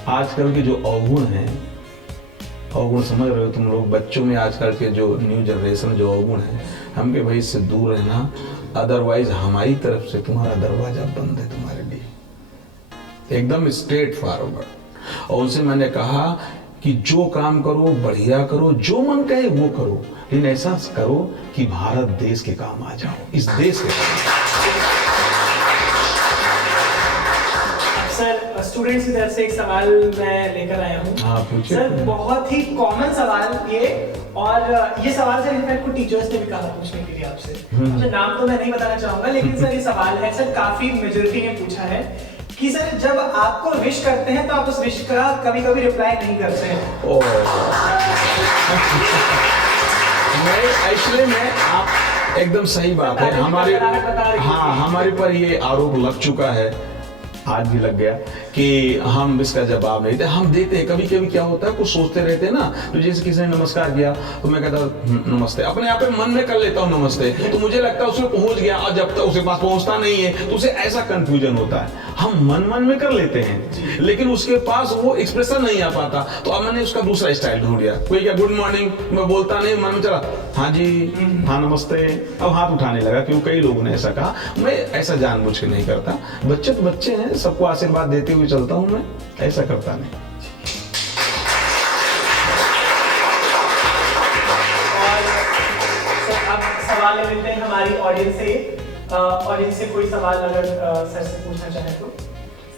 आजकल के जो अवगुण हैं, अवगुण समझ रहे हो तुम लोग, बच्चों में आजकल के जो न्यू जनरेशन जो अवगुण है, हमके भाई इससे दूर रहना अदरवाइज हमारी तरफ से तुम्हारा दरवाजा बंद है तुम्हारे लिए, एकदम स्ट्रेट फॉरवर्ड। और उनसे मैंने कहा कि जो काम करो बढ़िया करो, जो मन कहे वो करो, लेकिन ऐसा करो कि भारत देश के काम आ जाओ, इस देश के काम। सर स्टूडेंट्स की तरफ से एक सवाल मैं लेकर आया हूँ। हाँ पूछिए। सर बहुत ही कॉमन सवाल ये, और ये सवाल सर इनफैक्ट कुछ टीचर्स ने भी कहा पूछने के लिए आपसे। तो नाम तो मैं नहीं बताना चाहूंगा, लेकिन सर ये सवाल है सर, काफी मेजॉरिटी ने पूछा है कि सर जब आपको विश करते हैं तो आप उस विश का कभी कभी रिप्लाई नहीं करते हैं। एक्चुअली मैं आप एकदम सही बात है, हमारे हाँ हमारे पर ये आरोप लग चुका है, आज भी लग गया कि हम इसका जवाब नहीं देते। हम देते हैं, कभी कभी क्या होता है कुछ सोचते रहते हैं ना, तो जैसे किसी ने नमस्कार किया तो मैं कहता हूँ नमस्ते, अपने आप मन में कर लेता हूँ नमस्ते, तो मुझे लगता है उसमें पहुंच गया, और जब तक उसके पास पहुंचता नहीं है तो उसे ऐसा कंफ्यूजन होता है। हम मन में कर लेते हैं लेकिन उसके पास वो एक्सप्रेशन नहीं आ पाता, तो अब मैंने उसका दूसरा स्टाइल ढूंढ लिया। कोई क्या गुड मॉर्निंग मैं बोलता नहीं, मन में चला हाँ जी हाँ नमस्ते, अब हाथ उठाने लगा, क्योंकि कई लोगों ने ऐसा कहा। मैं ऐसा जानबूझ के नहीं करता, बच्चे तो बच्चे हैं, सबको आशीर्वाद देते हुए चलता हूं, मैं ऐसा करता नहीं। और सर अब सवाल ले लेते हैं हमारी ऑडियंस से कोई सवाल अगर सर से पूछना चाहे तो।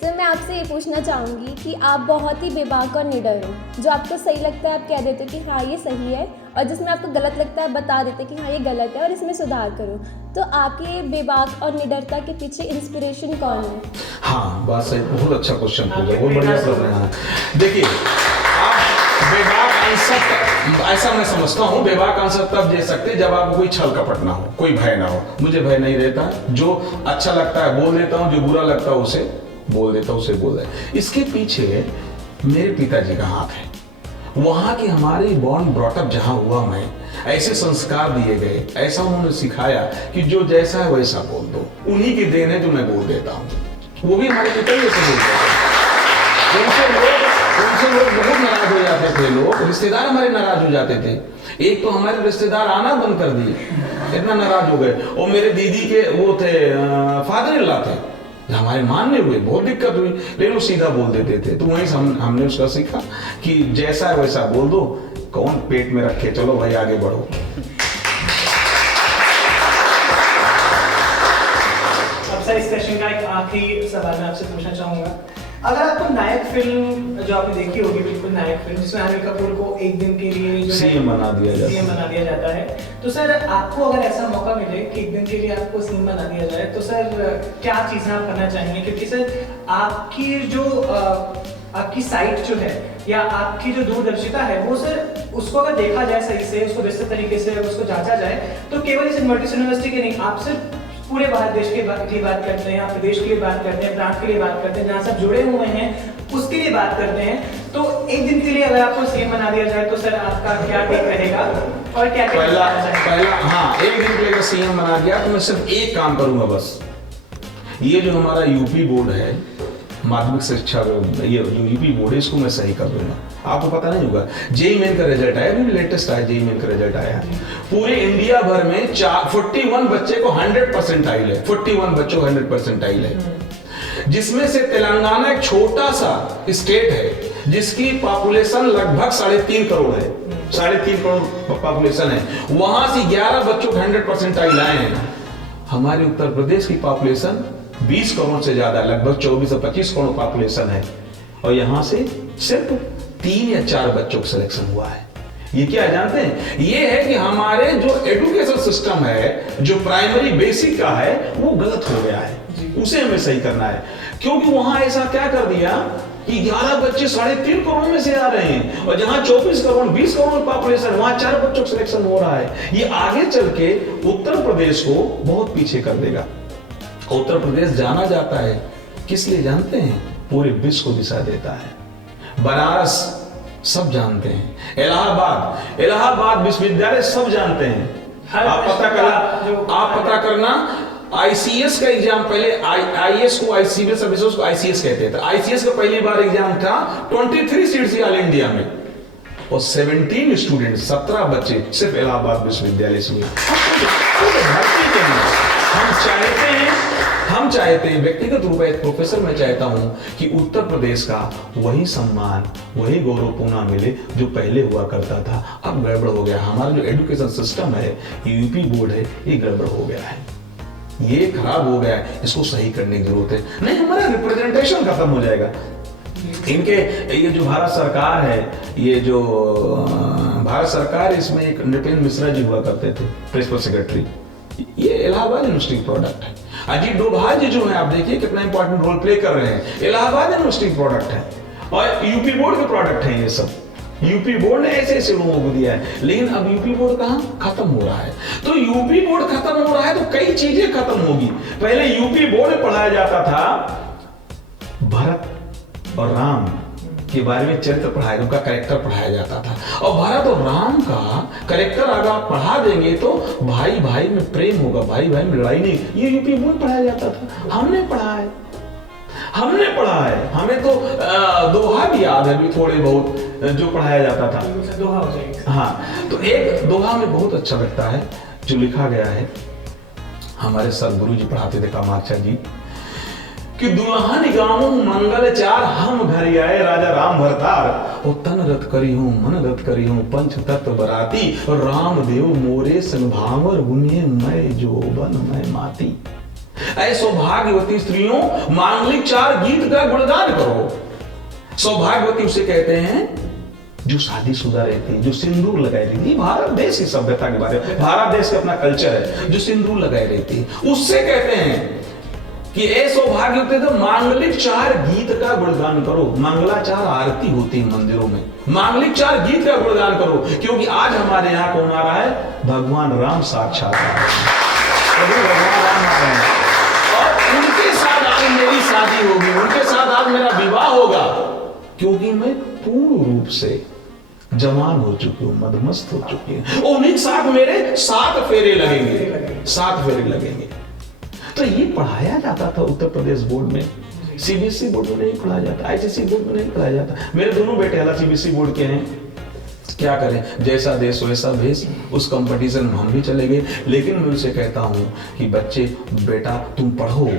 सर मैं आपसे ये पूछना चाहूँगी कि आप बहुत ही बेबाक और निडर हो, जो आपको सही लगता है आप कह देते हो कि हाँ ये सही है, और जिसमें आपको गलत लगता है बता देते कि हाँ ये गलत है और इसमें सुधार करो। तो आपके बेबाक और निडरता के पीछे इंस्पिरेशन कौन है? हाँ बात सही, बहुत अच्छा क्वेश्चन पूछा, बहुत बढ़िया प्रश्न है। देखिए आप बेबाक आंसर, ऐसा मैं समझता हूँ बेबाक आंसर तब दे सकते जब आपको कोई छल कपट ना हो, कोई भय ना हो। मुझे भय नहीं रहता, जो अच्छा लगता है बोल देता हूँ, जो बुरा लगता है उसे बोल देता हूँ, उसे बोल दे। इसके पीछे मेरे पिताजी का हाथ है, वहाँ की हमारी बॉर्न ब्रॉटअप जहाँ हुआ मैं, ऐसे संस्कार दिए गए, ऐसा उन्होंने सिखाया कि जो जैसा है वैसा बोल दो, उन्हीं की देन है जो मैं बोल देता हूँ। वो भी हमारे पिताजी से बोलते थे। उनसे लोग बहुत नाराज हो जाते थे, लोग रिश्तेदार हमारे नाराज हो जाते थे। एक तो हमारे रिश्तेदार आना बंद कर दिए, इतना नाराज हो गए। और मेरे दीदी के वो थे फादर इन लॉ थे, हमारे मानने हुए बहुत दिक्कत हुई, लेकिन वो सीधा बोल देते थे। तो वहीं से हमने उसका सीखा कि जैसा है वैसा बोल दो, कौन पेट में रखे, चलो भाई आगे बढ़ो। अब सर इस सेशन का एक आखिरी सवाल मैं आपसे पूछना चाहूंगा, अगर आपको नायक फिल्म जो आपने देखी होगी, बिल्कुल नायक फिल्म जिसमें अनिल कपूर को एक दिन के लिए सीएम बना दिया जाता है, तो सर आपको अगर ऐसा मौका मिले कि एक दिन के लिए आपको सीएम बना दिया जाए, तो सर क्या चीज़ें आप करना चाहेंगे? क्योंकि सर आपकी जो आपकी साइट जो है या आपकी जो दूरदर्शिता है वो सर उसको अगर देखा जाए सही से, उसको विस्तृत तरीके से अगर उसको जांचा जाए, तो केवल इस यूनिवर्सिटी के नहीं, आप सिर्फ पूरे भारत देश के लिए बात करते हैं, आप प्रदेश के लिए बात करते हैं, प्रांत के लिए बात करते हैं, जहाँ सब जुड़े हुए हैं उसके लिए बात करते हैं। तो एक दिन के लिए अगर आपको सीएम बना दिया जाए तो सर आपका क्या टेक रहेगा और क्या पहला हाँ, एक दिन के लिए सीएम बना दिया तो मैं सिर्फ एक काम करूंगा बस। ये जो हमारा यूपी बोर्ड है, माध्यमिक शिक्षा, ये जो यूपी बोर्ड है, इसको मैं सही कर दूंगा। आपको पता नहीं होगा, जेईई मेन का रिजल्ट आया, अभी लेटेस्ट आया, जेईई मेन का रिजल्ट आया। पूरे इंडिया भर में 41 बच्चे को 100% है, 41 बच्चों को 100% है, जिसमें से तेलंगाना एक छोटा सा स्टेट है जिसकी पॉपुलेशन लगभग 3.5 करोड़ है, 3.5 करोड़ पॉपुलेशन है, वहां से 11 बच्चों को 100% लाए हैं। हमारे उत्तर प्रदेश की पॉपुलेशन 20 करोड़ से ज्यादा, लगभग 24 से 25 करोड़ पॉपुलेशन है, और यहाँ से सिर्फ 3 या 4 बच्चों का सिलेक्शन हुआ है। ये क्या जानते हैं? ये है कि हमारे जो एजुकेशन सिस्टम है, जो प्राइमरी बेसिक का है, वो गलत हो गया है, उसे हमें सही करना है। क्योंकि वहां ऐसा क्या कर दिया कि 11 बच्चे 3.5 करोड़ में से आ रहे हैं, और जहां 24 करोड़ 20 करोड़ पॉपुलेशन, वहां 4 बच्चों का सिलेक्शन हो रहा है। ये आगे चल के उत्तर प्रदेश को बहुत पीछे कर देगा। उत्तर प्रदेश जाना जाता है किस लिए जानते हैं? पूरे विश्व को दिशा देता है। बनारस सब जानते हैं, इलाहाबाद विश्वविद्यालय सब जानते हैं। आप पता करना आईसीएस का एग्जाम, पहले आईएएस को आईसीएस सर्विसेज को आईसीएस कहते थे। आईसीएस का पहली बार एग्जाम था 23 सीट्स ऑल इंडिया में, और 17 स्टूडेंट 17 बच्चे सिर्फ इलाहाबाद विश्वविद्यालय से हुए। हम चाहते हैं व्यक्तिगत रूप में, एक प्रोफेसर मैं चाहता हूं कि उत्तर प्रदेश का वही सम्मान, वही गौरवपूर्ण मिले जो पहले हुआ करता था। अब गड़बड़ हो गया, हमारा जो एजुकेशन सिस्टम है, यूपी बोर्ड है, ये गड़बड़ हो गया है, ये खराब हो गया है, इसको सही करने की जरूरत है। नहीं हमारा रिप्रेजेंटेशन खत्म हो जाएगा। इनके ये जो भारत सरकार है, ये जो भारत सरकार, इसमें एक नृपेंद्र मिश्रा जी हुआ करते थे प्रिंसिपल सेक्रेटरी, ये इलाहाबाद यूनिवर्सिटी प्रोडक्ट है। अजीत डोभाल जी जो है, आप देखिए कितना इंपॉर्टेंट रोल प्ले कर रहे हैं, इलाहाबाद यूनिवर्सिटी प्रोडक्ट है और यूपी बोर्ड के प्रोडक्ट हैं ये सब। यूपी बोर्ड ने ऐसे ऐसे लोगों को दिया है, लेकिन अब यूपी बोर्ड कहाँ खत्म हो रहा है। तो यूपी बोर्ड खत्म हो रहा है तो कई चीजें खत्म होगी। पहले यूपी बोर्ड में पढ़ाया जाता था भरत और राम के बारे में, चरित्र पढ़ाया, उनका कैरेक्टर पढ़ाया जाता था। और भरत और राम का कैरेक्टर अगर आप पढ़ा देंगे तो भाई भाई में प्रेम होगा, भाई भाई में लड़ाई नहीं। ये यूपी बोर्ड पढ़ाया जाता था, हमने पढ़ा है। हमें तो दोहा भी याद है, भी थोड़े बहुत जो पढ़ाया जाता था। दोहा हो जाएगा। हाँ, तो एक दोहा में बहुत अच्छा लगता है जो लिखा गया है, हमारे सर गुरु जी पढ़ाते थे कामाक्षा जी, कि दुल्हन गाऊं मंगल चार, हम घर आए राजा राम भरतार। ओ तन रत करी हूं मन रत करी हूं, पंच तत्व बराती, राम देव मोरे संग भावर, गुने मैं जोबन मैं माती। ऐ सौभाग्यवती स्त्रियों, मांगलिक चार गीत का गुणगान करो। सौभाग्यवती उसे कहते हैं जो शादीशुदा रहती है, जो सिंदूर लगाए रहती है। भारत देश की सभ्यता के बारे में, भारत देश का अपना कल्चर है, जो सिंदूर लगाए रहती है, उससे कहते हैं कि ए सौभाग्यवती तो मांगलिक चार गीत का गुणगान करो। मंगलाचार आरती होती है मंदिरों में, मांगलिक चार गीत का गुणगान करो, क्योंकि आज हमारे यहाँ कौन आ रहा है? भगवान राम साक्षात आ रहे हैं, भगवान राम आ रहे हैं। और उनके साथ आज मेरी शादी होगी, उनके साथ आज मेरा विवाह होगा, क्योंकि मैं पूर्ण रूप से जवान हो चुकी हूँ, मदमस्त हो चुकी हूँ। उन्हीं के साथ मेरे 7 फेरे लगेंगे, 7 फेरे लगेंगे। तो ये पढ़ाया जाता था उत्तर प्रदेश बोर्ड में, सीबीएसई बोर्ड में नहीं पढ़ाया जाता, आईसीएसई बोर्ड में नहीं पढ़ाया जाता। मेरे दोनों बेटे हालांकि सीबीएसई बोर्ड के हैं, क्या करें, जैसा देश वैसा भेष, उस कंपटीशन में हम भी चले गए। लेकिन मैं उनसे कहता हूं कि बच्चे, बेटा तुम पढ़ो,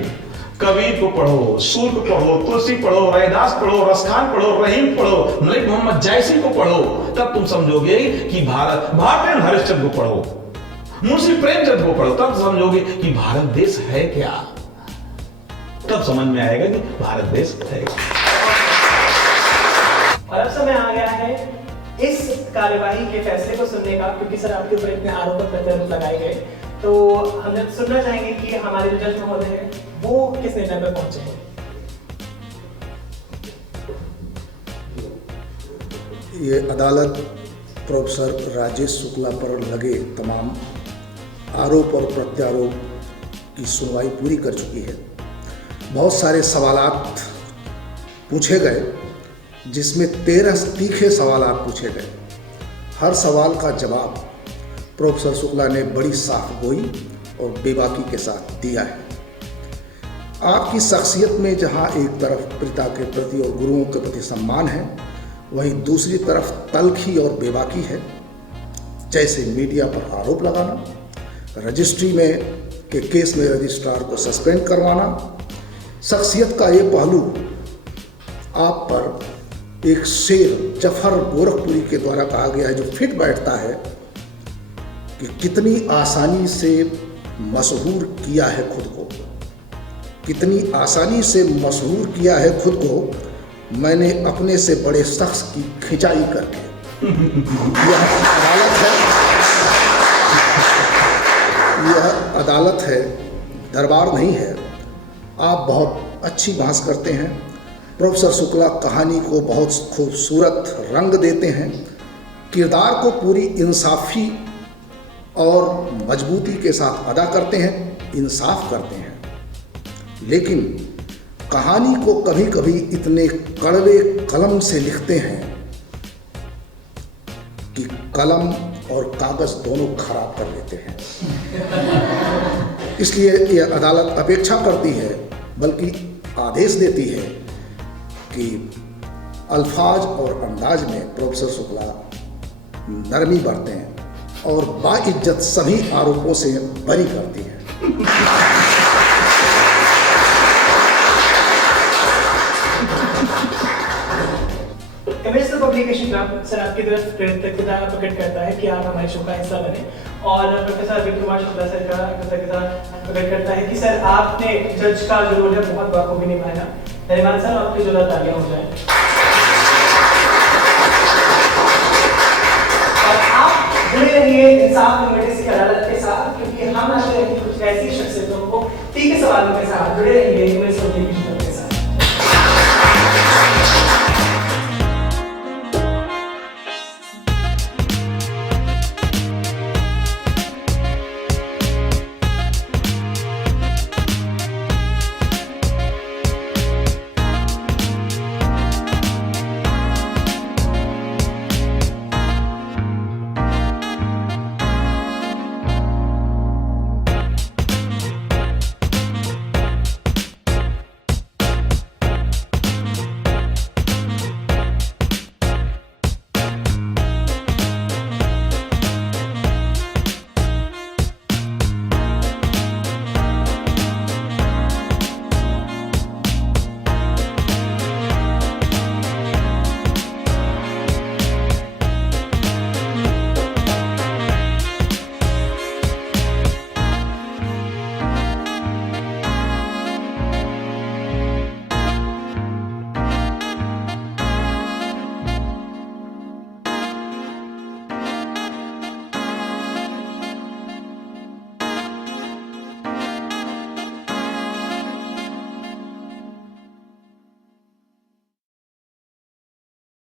कबीर को पढ़ो, सूर को पढ़ो, तुलसी पढ़ो, रैदास पढ़ो, रसखान पढ़ो, रहीम पढ़ो, मलिक मोहम्मद जैसी को पढ़ो, तब तुम समझोगे कि भारत हरिश्चंद्र को पढ़ो, मुंशी प्रेमचंद को पढ़ो, तब समझोगे कि भारत देश है क्या, तब समझ में आएगा कि भारत देश है। और अब समय आ गया है इस कार्यवाही के फैसले को सुनने का, क्योंकि सर आपके ऊपर इतने आरोप प्रत्यारोप लगाए गए, तो हम सुनना चाहेंगे कि हमारे जो जज महोदय हैं वो किस निर्णय पर पहुंचे हैं। ये अदालत प्रोफेसर राजेश शुक्ला पर लगे तमाम आरोप और प्रत्यारोप की सुनवाई पूरी कर चुकी है। बहुत सारे सवालात पूछे गए, जिसमें 13 तीखे सवालात पूछे गए। हर सवाल का जवाब प्रोफेसर शुक्ला ने बड़ी साफ़गोई और बेबाकी के साथ दिया है। आपकी शख्सियत में जहां एक तरफ पिता के प्रति और गुरुओं के प्रति सम्मान है, वहीं दूसरी तरफ तल्खी और बेबाकी है। जैसे मीडिया पर आरोप लगाना, रजिस्ट्री में के केस में रजिस्ट्रार को सस्पेंड करवाना। शख्सियत का ये पहलू आप पर एक शेर जफर गोरखपुरी के द्वारा कहा गया है, जो फिट बैठता है कि कितनी आसानी से मशहूर किया है खुद को, कितनी आसानी से मशहूर किया है खुद को मैंने अपने से बड़े शख्स की खिंचाई करके। यह अदालत है, यह अदालत है, दरबार नहीं है। आप बहुत अच्छी बहस करते हैं। प्रोफेसर शुक्ला कहानी को बहुत खूबसूरत रंग देते हैं, किरदार को पूरी इंसाफी और मजबूती के साथ अदा करते हैं, इंसाफ करते हैं। लेकिन कहानी को कभी कभी इतने कड़वे कलम से लिखते हैं कि कलम और कागज दोनों खराब कर देते हैं। इसलिए यह अदालत अपेक्षा करती है, बल्कि आदेश देती है कि अल्फाज और अंदाज में प्रोफेसर शुक्ला नरमी बरतें और बाइज्जत सभी आरोपों से बरी करती है। कमेस्टर पब्लिकेशन क्लब सर आपकी तरफ कृतज्ञता प्रकट करता है कि आप हमारे शो का हिस्सा बने और प्रोफेसर अरविंद कुमार शुक्ला सर का कृतज्ञता प्रकट करता है कि सर आपने जज का जो रोल है बहुत बखूबी निभाया। धन्यवाद सर, आपकी जोरदार तालियां हो जाए। और आप जुड़े रहिए इंसाफ